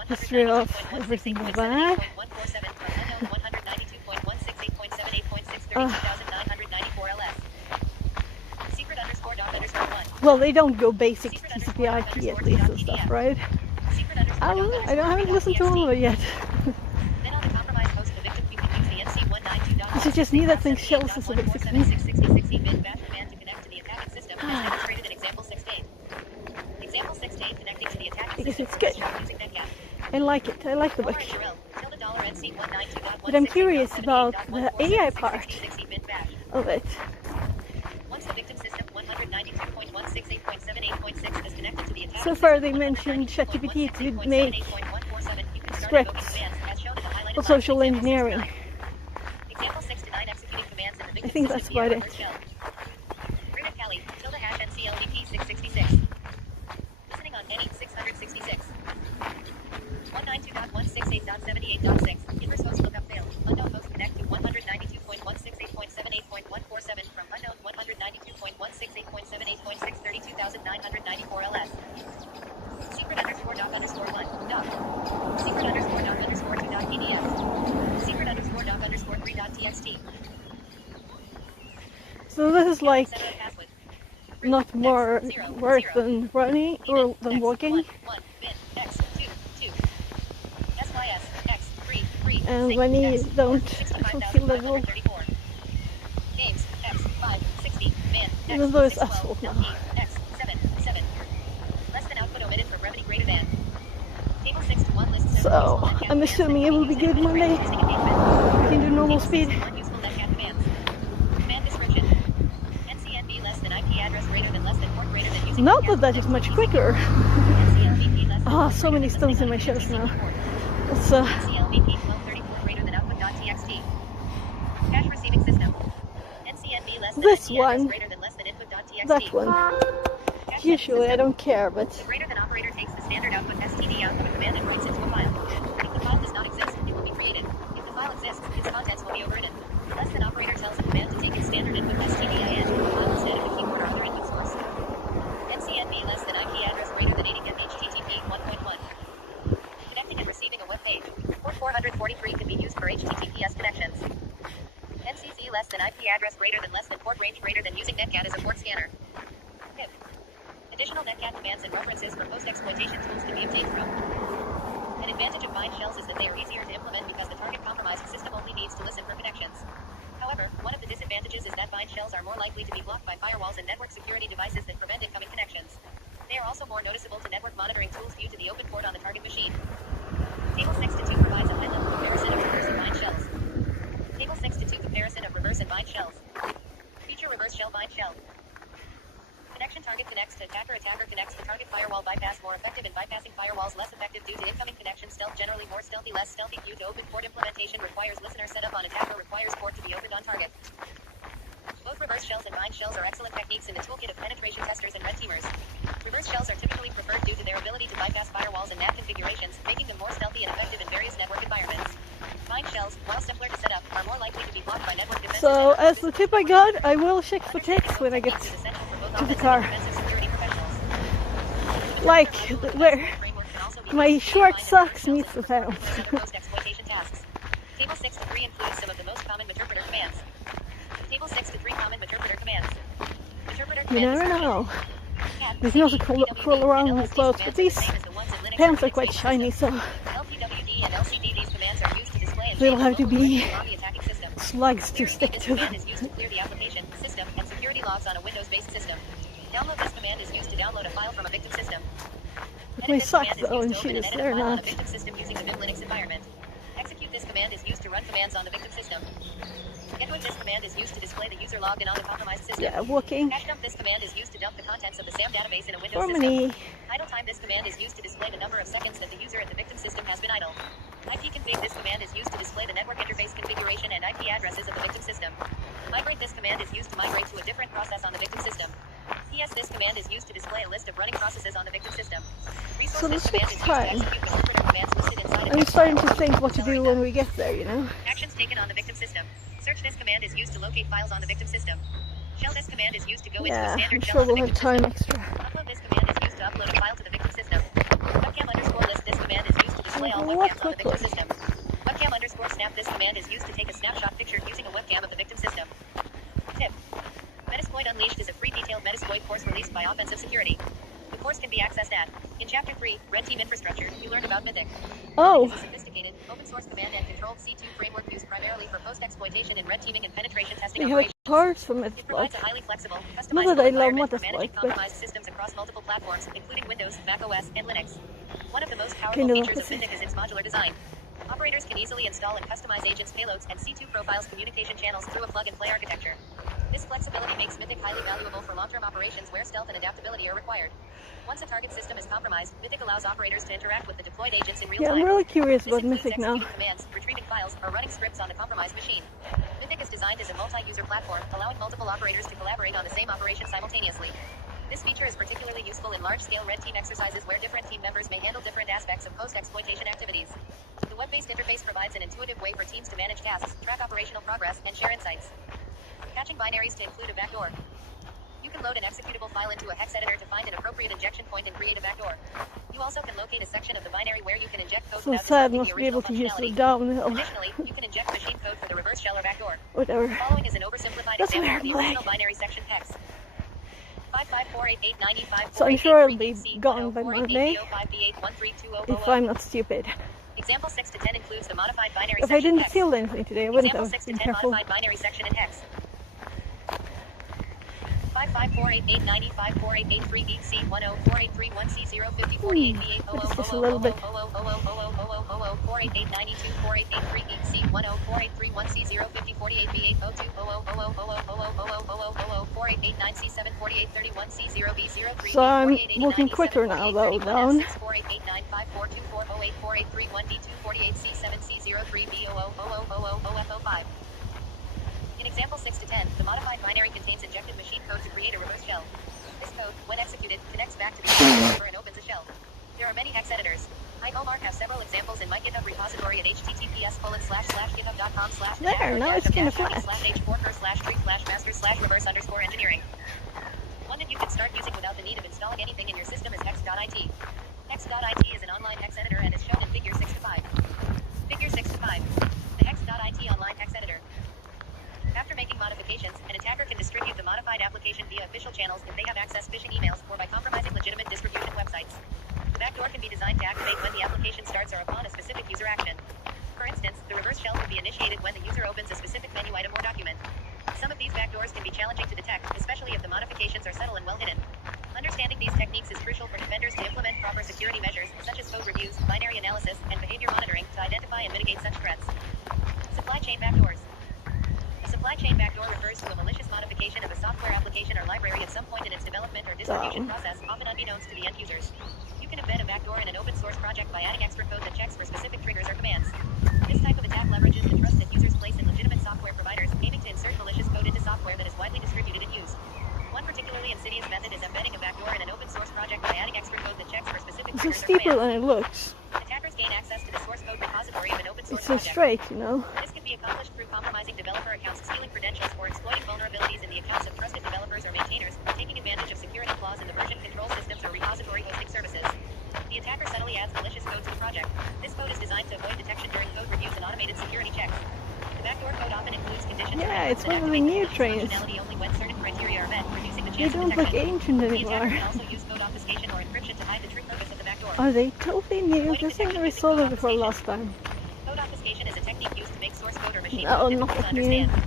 history of everything like that. Well, they don't go basic TCP/IP at least and stuff, right? I haven't listened to all of it yet. I should just need that thing shells as a basic thing. Because it's good. I like it. I like the book. But I'm curious about the AI part of it. So far they mentioned ChatGPT to make scripts for social engineering. I think that's about it. Listening on any 666. 192.168.78.6. Inverse host lookup failed. Unknown host connect to 192.168.78.147 from unknown 192.168.78.6 32,994 LS. Secret underscore doc underscore 1 doc. Secret underscore doc underscore 2 dot PDF. Secret underscore doc underscore 3 dot TXT. So this is like not more work than running or than walking. And when you don't feel level, even though it's asphalt now. So I'm assuming it will be good Monday. I can do normal speed. Not that that is much quicker. Ah, so many stones in my shoes now. It's this one, that one. Usually I don't care, but the greater than operator takes the standard output std out of a command and writes into a file. If the file does not exist, it will be created. If the file exists, its contents will be overwritten. Less than operator tells a command to take its standard input stdin into a file instead of a keyboard author input source. NCNB less than IP address greater than 80 HTTP 1.1. Connecting and receiving a web page. Port 443 can be used for HTTPS connections. NCC less than IP address greater than port range greater than using netcat as a port scanner. PIP. Additional netcat commands and references for post-exploitation tools can be obtained from. An advantage of bind shells is that they are easier to implement because the target compromised system only needs to listen for connections. However, one of the disadvantages is that bind shells are more likely to be blocked by firewalls and network security devices that prevent incoming connections. They are also more noticeable to network monitoring tools viewed to the open port on the target machine. Table 6-2 provides a high-level comparison of reverse and bind shells. Table 6-2 comparison of reverse and bind shells. Feature reverse shell bind shell. Connection target connects to attacker. Attacker connects to target. Firewall bypass more effective in bypassing firewalls, less effective due to incoming connection. Stealth generally more stealthy, less stealthy due to open port implementation. Requires listener setup on attacker. Requires port to be opened on target. Both reverse shells and bind shells are excellent techniques in the toolkit of penetration testers and red teamers. Reverse shells are typically preferred due to their ability to bypass firewalls and NAT configurations, making them more stealthy and effective in various network environments. Bind shells, while simpler to set up, are more likely to be blocked by network defenses. So, as the tip I got, I will check for ticks when I get to the car. Like where my short socks meets the pants. Table 6-3 includes some of the most common interpreter commands. Table 6-3 common interpreter commands. You never know. They can also crawl around in the clothes, but these pants are quite shiny, so they'll have to be slugs to stick to them. Download this command is used to download a file from a victim system. With my socks though and shoes, they're not. Victim system using the Vim Linux environment. Execute this command is used to run commands on the victim system. Getwith this command is used to display the user login on the compromised system. Yeah, walking. Cache dump this command is used to dump the contents of the SAM database in a Windows system. Idle time this command is used to display the number of seconds that the user at the victim system has been idle. ipconfig this command is used to display the network interface configuration and IP addresses of the victim system. Migrate this command is used to migrate to a different process on the victim system. PS this command is used to display a list of running processes on the victim system. So this takes time. I'm starting to think what to do when we get there, you know. Actions taken on the victim system. Search this command is used to locate files on the victim system. Shell this command is used to go into a Yeah, I'm standard sure shell of the we'll have victim time system. extra. Upload this command is used to upload a file to the victim system. Webcam underscore list this command is used to display all webcams on the victim system. Webcam underscore snap this command is used to take a snapshot picture using a webcam of the victim system. Tip. Metasploit Unleashed is a free detailed Metasploit course released by Offensive Security. The course can be accessed at, in Chapter 3, Red Team Infrastructure, you learn about Mythic. Oh. Mythic is a sophisticated, open-source command and controlled C2 framework used primarily for post-exploitation and red teaming and penetration testing We have operations. parts from It Metasploit. provides a highly flexible, Not customizable that I love environment for managing Metasploit, compromised but systems across multiple platforms, including Windows, Mac OS, and Linux. One of the most powerful kind of features of opposite. Mythic is its modular design. Operators can easily install and customize agents, payloads, and C2 profiles communication channels through a plug-and-play architecture. This flexibility makes Mythic highly valuable for long-term operations where stealth and adaptability are required. Once a target system is compromised, Mythic allows operators to interact with the deployed agents in real Yeah, time. I'm really curious This about includes Mythic now. executing commands, retrieving files, or running scripts on the compromised machine. Mythic is designed as a multi-user platform, allowing multiple operators to collaborate on the same operation simultaneously. This feature is particularly useful in large-scale red team exercises where different team members may handle different aspects of post-exploitation activities. The web-based interface provides an intuitive way for teams to manage tasks, track operational progress, and share insights. Patching binaries to include a backdoor. You can load an executable file into a hex editor to find an appropriate injection point and create a backdoor. You also can locate a section of the binary where you can inject code So without sad disrupting not the to be able original to use the functionality. downhill. Additionally, you can inject machine code for the reverse shell or backdoor. Whatever. The following is an oversimplified That's example where of the I'm like. original binary section hex. 5548895. So I'm sure I'll be gone by Monday if I'm not stupid. Example 6 to 10 includes the modified binary If section I didn't hex. steal anything today, I wouldn't Example have 6 to been 10 careful. modified binary section in hex. 55488954883BC104831C05048B800 It's just a little bit. 488924883BC104831C05048B802 So I'm working quicker now though, down. 6488954240831D248C7C03B00000F05. In example 6 to 10, the modified binary contains injected machine code to create a reverse shell. This code, when executed, connects back to the server and opens a shell. There are many hex editors. I, Omar, have several examples in my GitHub repository at https://github.com/ There, now it's kind of flat. /h4/tree/master/reverse_engineering. One that you can start using without the need of installing anything in your system is hex.it. Hex.it is an online hex editor and is shown in Figure 6 to 5. Figure 6 to 5. The hex.it online hex editor. After making modifications, an attacker can distribute the modified application via official channels if they have access phishing emails or by compromising legitimate distribution websites. The backdoor can be designed to activate when the application starts or upon a specific user action. For instance, the reverse shell can be initiated when the user opens a specific menu item or document. Some of these backdoors can be challenging to detect, especially if the modifications are subtle and well hidden. Understanding these techniques is crucial for defenders to implement proper security measures, such as code reviews, binary analysis, and behavior monitoring, to identify and mitigate such threats. Supply chain backdoors. A supply chain backdoor refers to a malicious modification of a software application or library at some point in its development or distribution process, often unbeknownst to the end users. You can embed a backdoor in an open source project by adding extra code that checks for specific triggers or commands. This type of attack leverages the trust that users place in legitimate software providers, aiming to insert malicious code into software that is widely distributed and used. One particularly insidious method is embedding a backdoor in an open source project by adding extra code that checks for specific It's triggers or steeper commands. than it looks. Attackers gain access to the source code repository of an open source It's so project. straight, you know. This can be accomplished through compromising developer accounts, stealing credentials, or exploiting vulnerabilities in the accounts of trusted developers or maintainers, or taking advantage of security flaws in the version control systems or repository hosting services. The attacker subtly adds malicious code to the project. This code is designed to avoid detection during code reviews and automated security checks. The backdoor code often includes conditions Yeah, it's one of the new trains. functionality only when certain criteria are met, reducing the They chance of don't look detection. ancient The anymore. attacker can also use code obfuscation or encryption to hide the true purpose of the backdoor. Are they totally new? This I never saw them before last time. Code obfuscation is a technique used to make source code or machine No, code not difficult to that new. understand.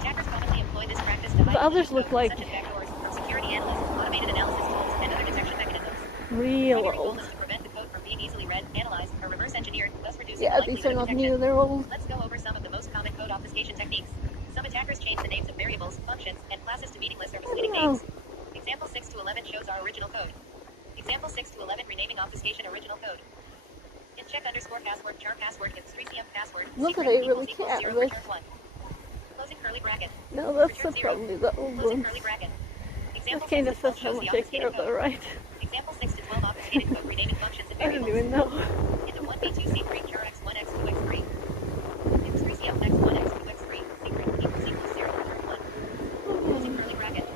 Attackers commonly employ this practice to hide The others malicious look code, like such as backdoors, from security analysts, automated analysis tools, and other detection mechanisms. real Primary goal old. is to prevent the code from being easily read, analyzed, or reverse engineered, thus reducing Yeah, the these likelihood are of not detection. new, they're old. Let's go over some of the most common code obfuscation techniques. Some attackers change the names of variables, functions, and classes to meaningless or misleading Oh. names. Example 6 to 11 shows our original code. Example 6 to 11 renaming obfuscation original code. In check_password char password if 3cm password Not secret that I equals really equals care, 0 but- return 1. Closing curly bracket. No, that's Return 0. probably the old Closing one. curly bracket. That Example kind 6 of to 12 says how shows much the I care obfuscated about, code. right? Example 6 to 12 obfuscated code renaming functions and I don't variables. even know. Into 1b2c3 char x1 x2 x3. Into 3cm x1 x2 x3. Secret equals 0 return 1. Closing curly bracket.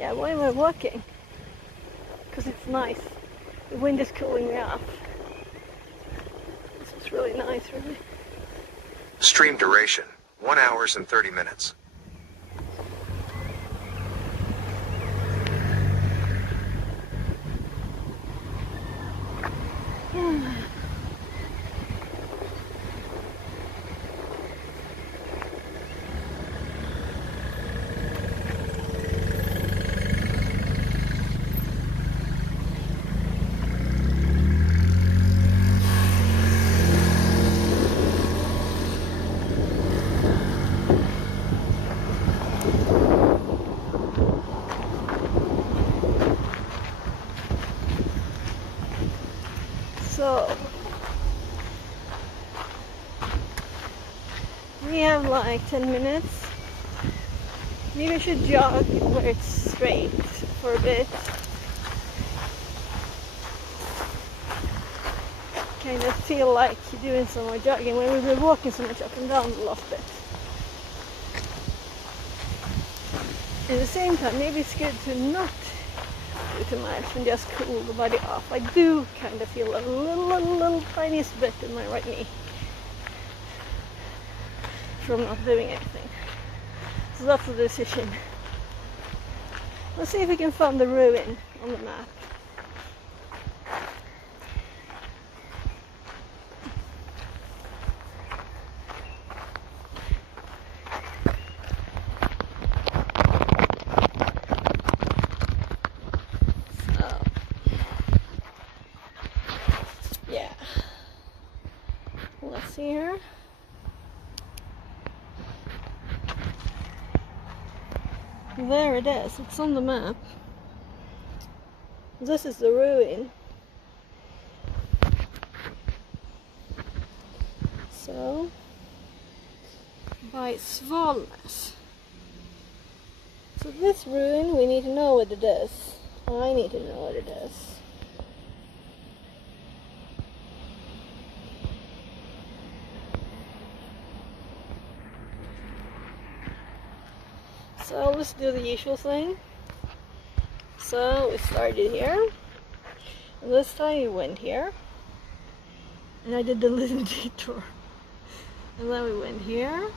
Yeah, why am I walking? Because it's nice. The wind is cooling me off. This is really nice, really. Stream duration, 1 hour and 30 minutes. So we have like 10 minutes. Maybe I should jog where it's straight for a bit. Kind of feel like doing some more jogging when we've been walking so much up and down the last bit. At the same time, maybe it's good to not do too much and just cool the body off. I do kind of feel a little tiniest bit in my right knee from not doing anything. So that's the decision. Let's see if we can find the ruin on the map. Yeah, let's see here. There it is, it's on the map. This is the ruin. So, by Svalnäs. So this ruin, we need to know what it is. I need to know what it is. So let's do the usual thing. So we started here, and this time we went here, and I did the little detour, and then we went here,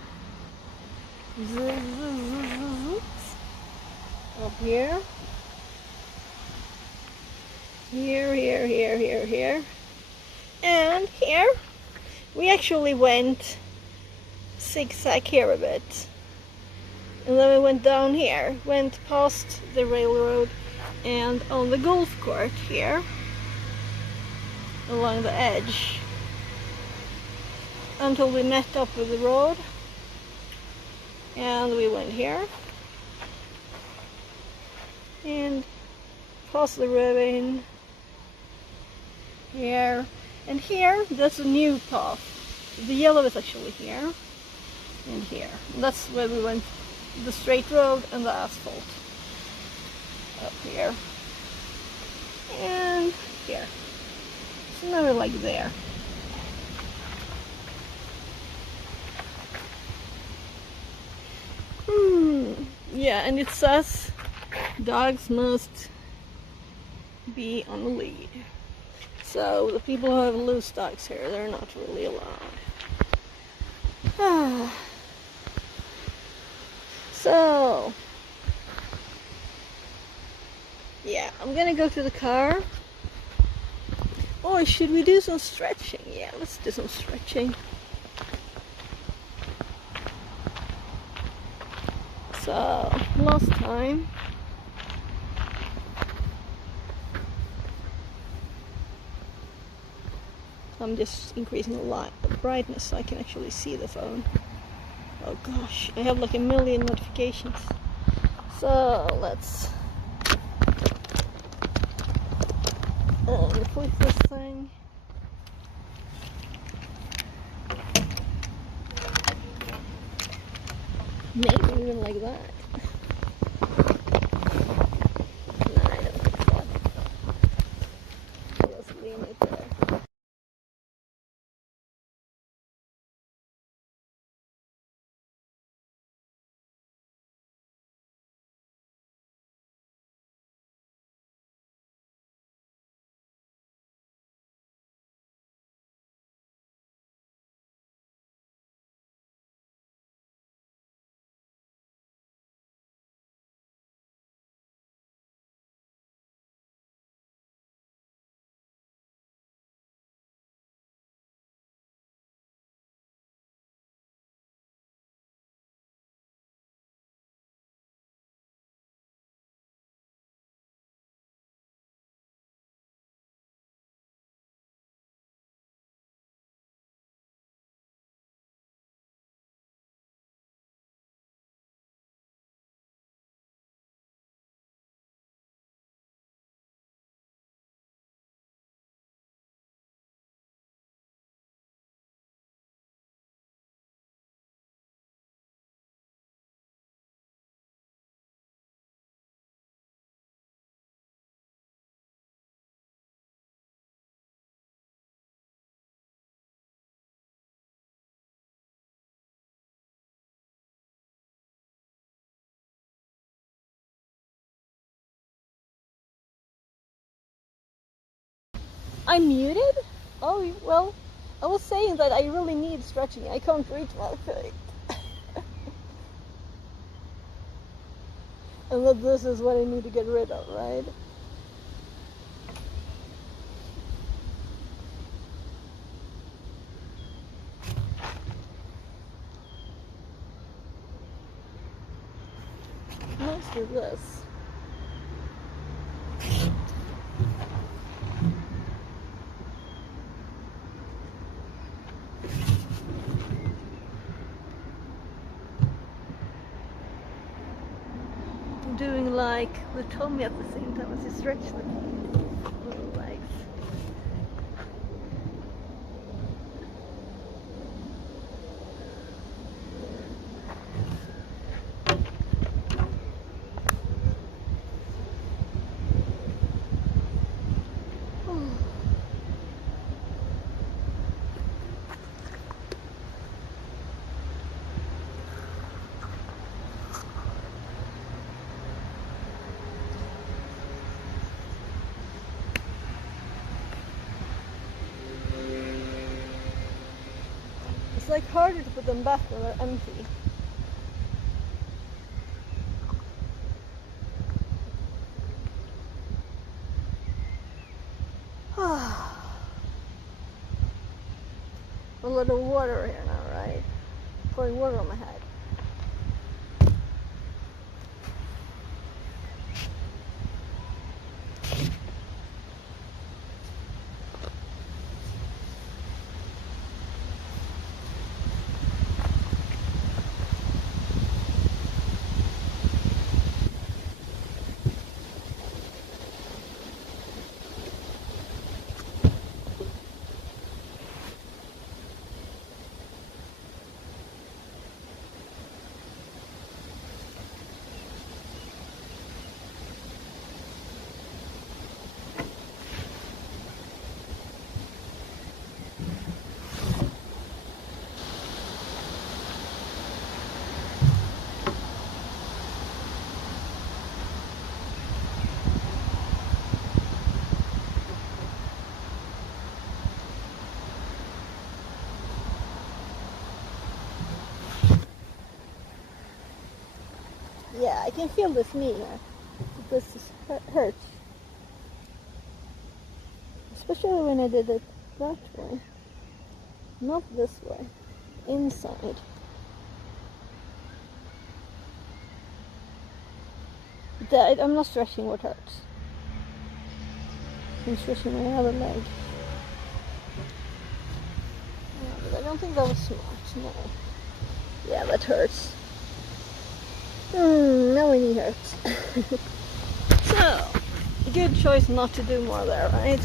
up here, here, and here. We actually went zigzag here a bit. And then we went down here, went past the railroad and on the golf court here, along the edge, until we met up with the road. And we went here, and past the ruin, here, and here, that's a new path. The yellow is actually here, and here. And that's where we went. The straight road and the asphalt up here and here. So now we're like there. Yeah, and it says dogs must be on the lead. So the people who have loose dogs here, they're not really allowed. So, yeah, I'm gonna go to the car. Oh, should we do some stretching? Yeah, let's do some stretching. So, last time, I'm just increasing the brightness so I can actually see the phone. Oh gosh, I have like a million notifications. So let's click this thing. Maybe even like that. I'm muted? Oh, well, I was saying that I really need stretching. I can't reach my feet. And that this is what I need to get rid of, right? Let's do this. Doing like the tummy at the same time as you stretch the little legs. It's like harder to put them back when they're empty. A little water here now, right? Pouring water on my head. Yeah, I can feel this knee here. This hurts. Especially when I did it that way. Not this way. Inside. I'm not stretching what hurts. I'm stretching my other leg. Yeah, but I don't think that was smart, no. Yeah, that hurts. Now my knee hurts. So, good choice not to do more there, right?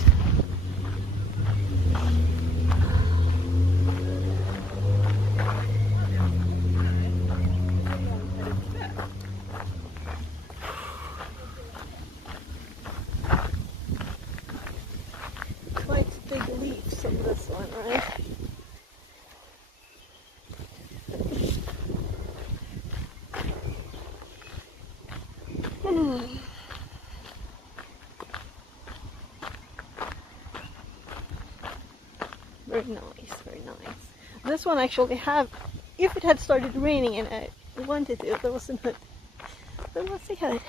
Quite big leaves on this one, right? Very nice, very nice. This one actually if it had started raining and I wanted to, there was a hood. There was a hood.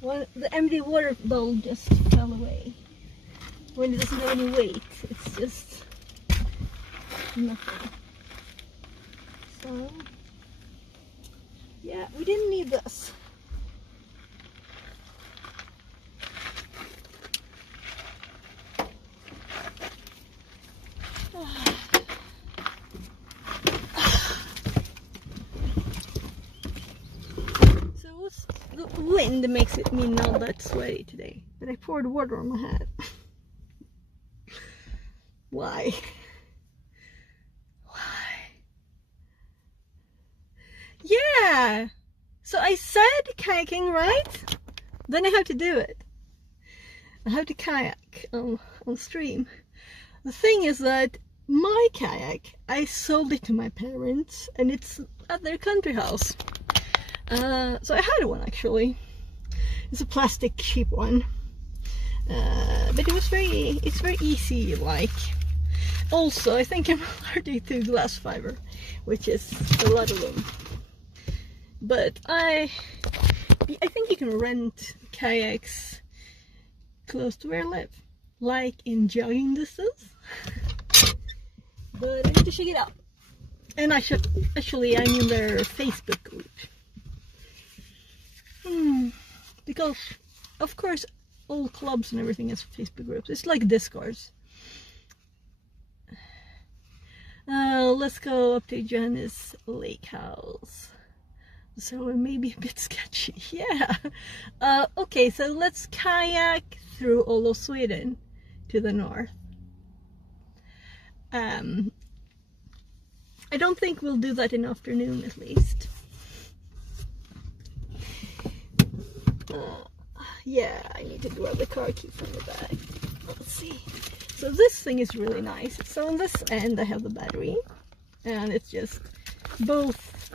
Well, the empty water bowl just fell away. When it doesn't have any weight, it's just nothing. So, yeah, we didn't need this. The wind makes me not that sweaty today, but I poured water on my head. Why? Yeah! So I said kayaking, right? Then I have to do it. I have to kayak on stream. The thing is that my kayak, I sold it to my parents and it's at their country house. So I had one actually. It's a plastic cheap one. But it's very easy, like. Also, I think I'm allergic to glass fiber, which is a lot of room. But I think you can rent kayaks close to where I live, like in jogging distance. But I need to check it out. And I'm in their Facebook group. Because, of course, all clubs and everything has Facebook groups. It's like Discords. Let's go up to Johannes Lake House. So it may be a bit sketchy. Yeah. Okay, so let's kayak through all of Sweden to the north. I don't think we'll do that in the afternoon, at least. Yeah, I need to grab the car key from the bag. Let's see. So this thing is really nice. So on this end I have the battery, and it's just both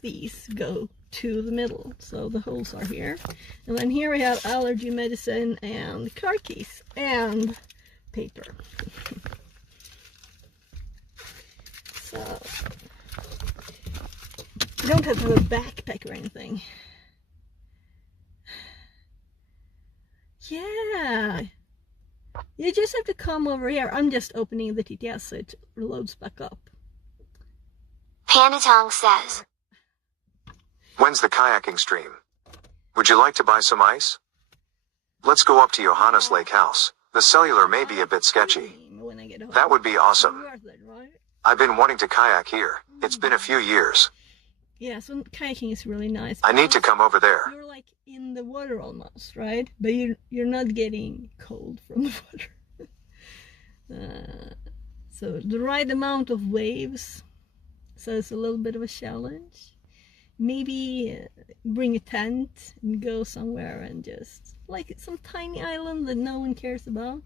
these go to the middle. So the holes are here. And then here we have allergy medicine and car keys and paper. So you don't have to have a backpack or anything. Yeah, you just have to come over here. I'm just opening the TTS so it loads back up. Panatong says, When's the kayaking stream? Would you like to buy some ice? Let's go up to Johannes Lake House. The cellular may be a bit sketchy. That would be awesome. I've been wanting to kayak here. It's been a few years. Yeah, so kayaking is really nice. I need to come over there. You're like in the water almost, right? But you're not getting cold from the water. So the right amount of waves. So it's a little bit of a challenge. Maybe bring a tent and go somewhere and just like some tiny island that no one cares about.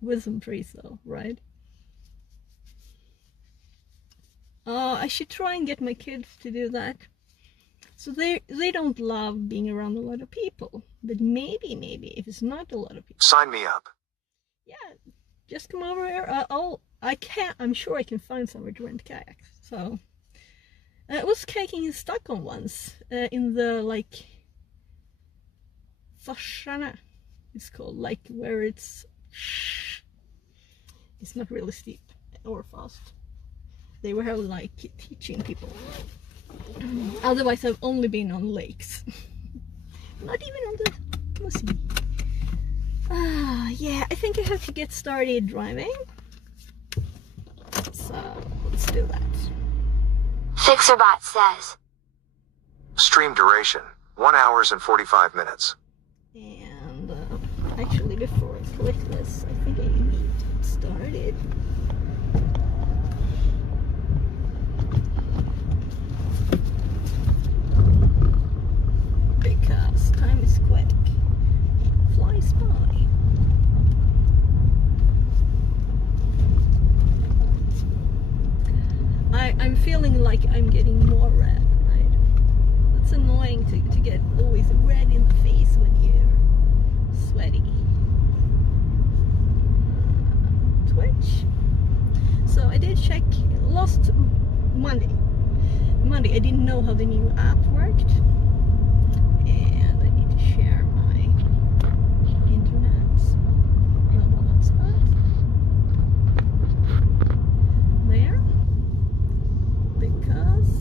With some trees though, right? I should try and get my kids to do that. So they don't love being around a lot of people. But maybe if it's not a lot of people. Sign me up. Yeah, just come over here. I'm sure I can find somewhere to rent kayaks. So I was kayaking in Stockholm once, in the like Forsarna, it's called, like where it's not really steep or fast. They were like teaching people. Otherwise I've only been on lakes. Not even on the sea. Yeah, I think I have to get started driving. So let's do that. Fixerbot says, Stream duration, 1 hour and 45 minutes. And actually before I click this, I think I need to get started. Because time is quick. Flies by. I'm feeling like I'm getting more red, right? It's annoying to get always red in the face when you're sweaty. Twitch. So I did check last Monday. I didn't know how the new app worked. And I need to share my internet mobile hotspot. There. Because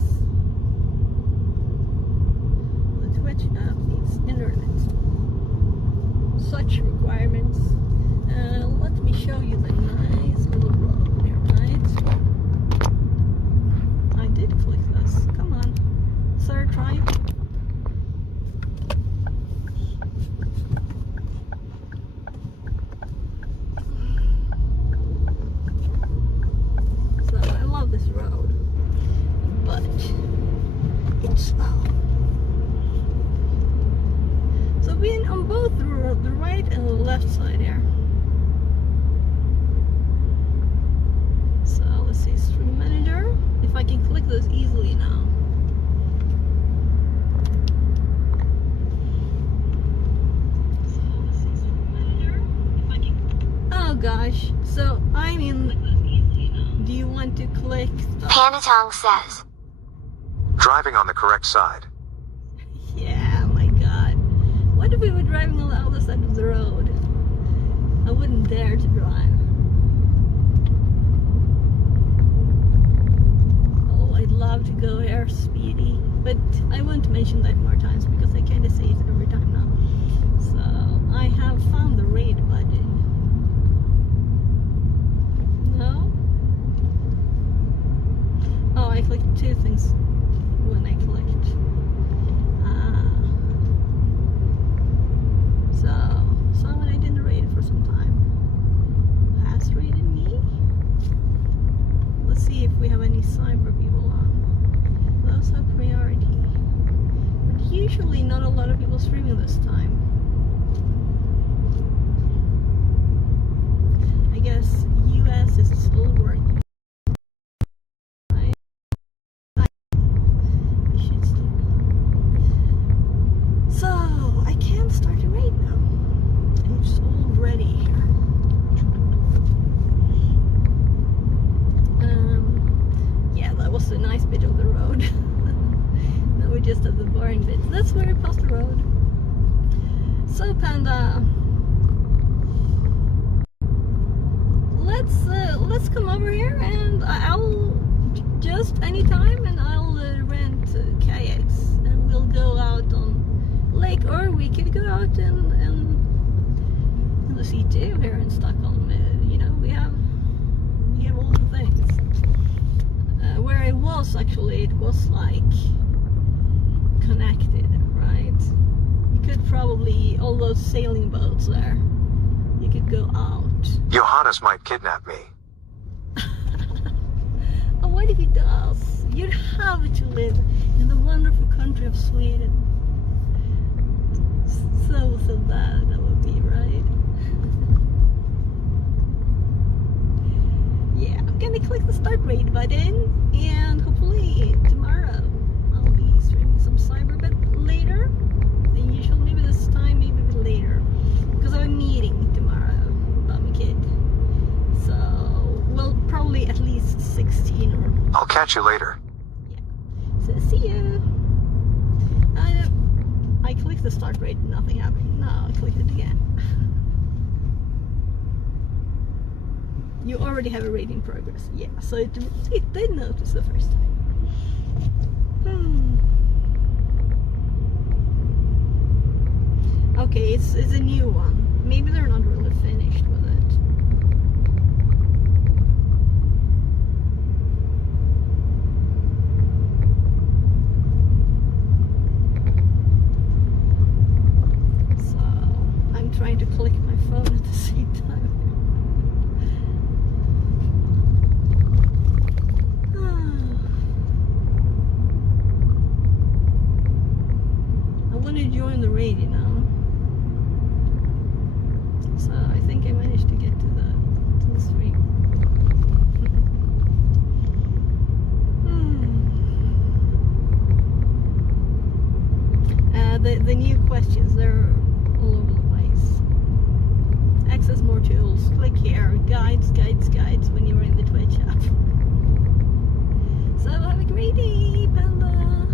the Twitch app needs internet. Such requirements. Let me show you the nice little road here, right? I did click this. Come on. Third try. been on both the right and the left side here. So let's see, stream manager. If I can click this easily now. Oh gosh, so I'm in. Do you want to click? Panatong says. Driving on the correct side. Yeah, my god. What if we were driving on the other side of the road? I wouldn't dare to drive. Oh, I'd love to go here, Speedy. But I won't mention that more times because I kind of say it every time now. So, I have found the raid button. No? Oh, I clicked two things when I clicked. So, someone I didn't raid for some time has raided me. Let's see if we have any cyber people on. Those have priority. But usually not a lot of people streaming this time. I guess US is still working. Right? It should still be. So, I can't start a raid now. It's already here. Yeah, that was a nice bit of the road. Now we just have the boring bits. That's where we passed the road. So, Panda, let's come over here, and I'll just anytime, and I'll rent kayaks, and we'll go out on lake, or we could go out in the sea too here in Stockholm. You know, we have all the things. Where I was actually, it was like connected, right? You could probably, all those sailing boats there, you could go out. Johannes might kidnap me. Oh, what if he does? You'd have to live in the wonderful country of Sweden. So bad that would be, right? Yeah, I'm gonna click the start raid button, and hopefully tomorrow I'll be streaming some cyber, but later than usual. Maybe this time, maybe a bit later, because I have a meeting tomorrow about my kid. So, well, probably at least 16 or. I'll catch you later. Yeah. So see you. I clicked the start raid, nothing happened. No, I clicked it again. You already have a raid in progress. Yeah, so it did notice the first time. Okay, it's a new one. Maybe they're not really finished with it. Trying to click my phone at the same time. I want to join the raid, you know. So I think I managed to get to the stream. The new questions, they're all over the place. Access more tools. Click here. Guides when you're in the Twitch app. So have a great day, Panda.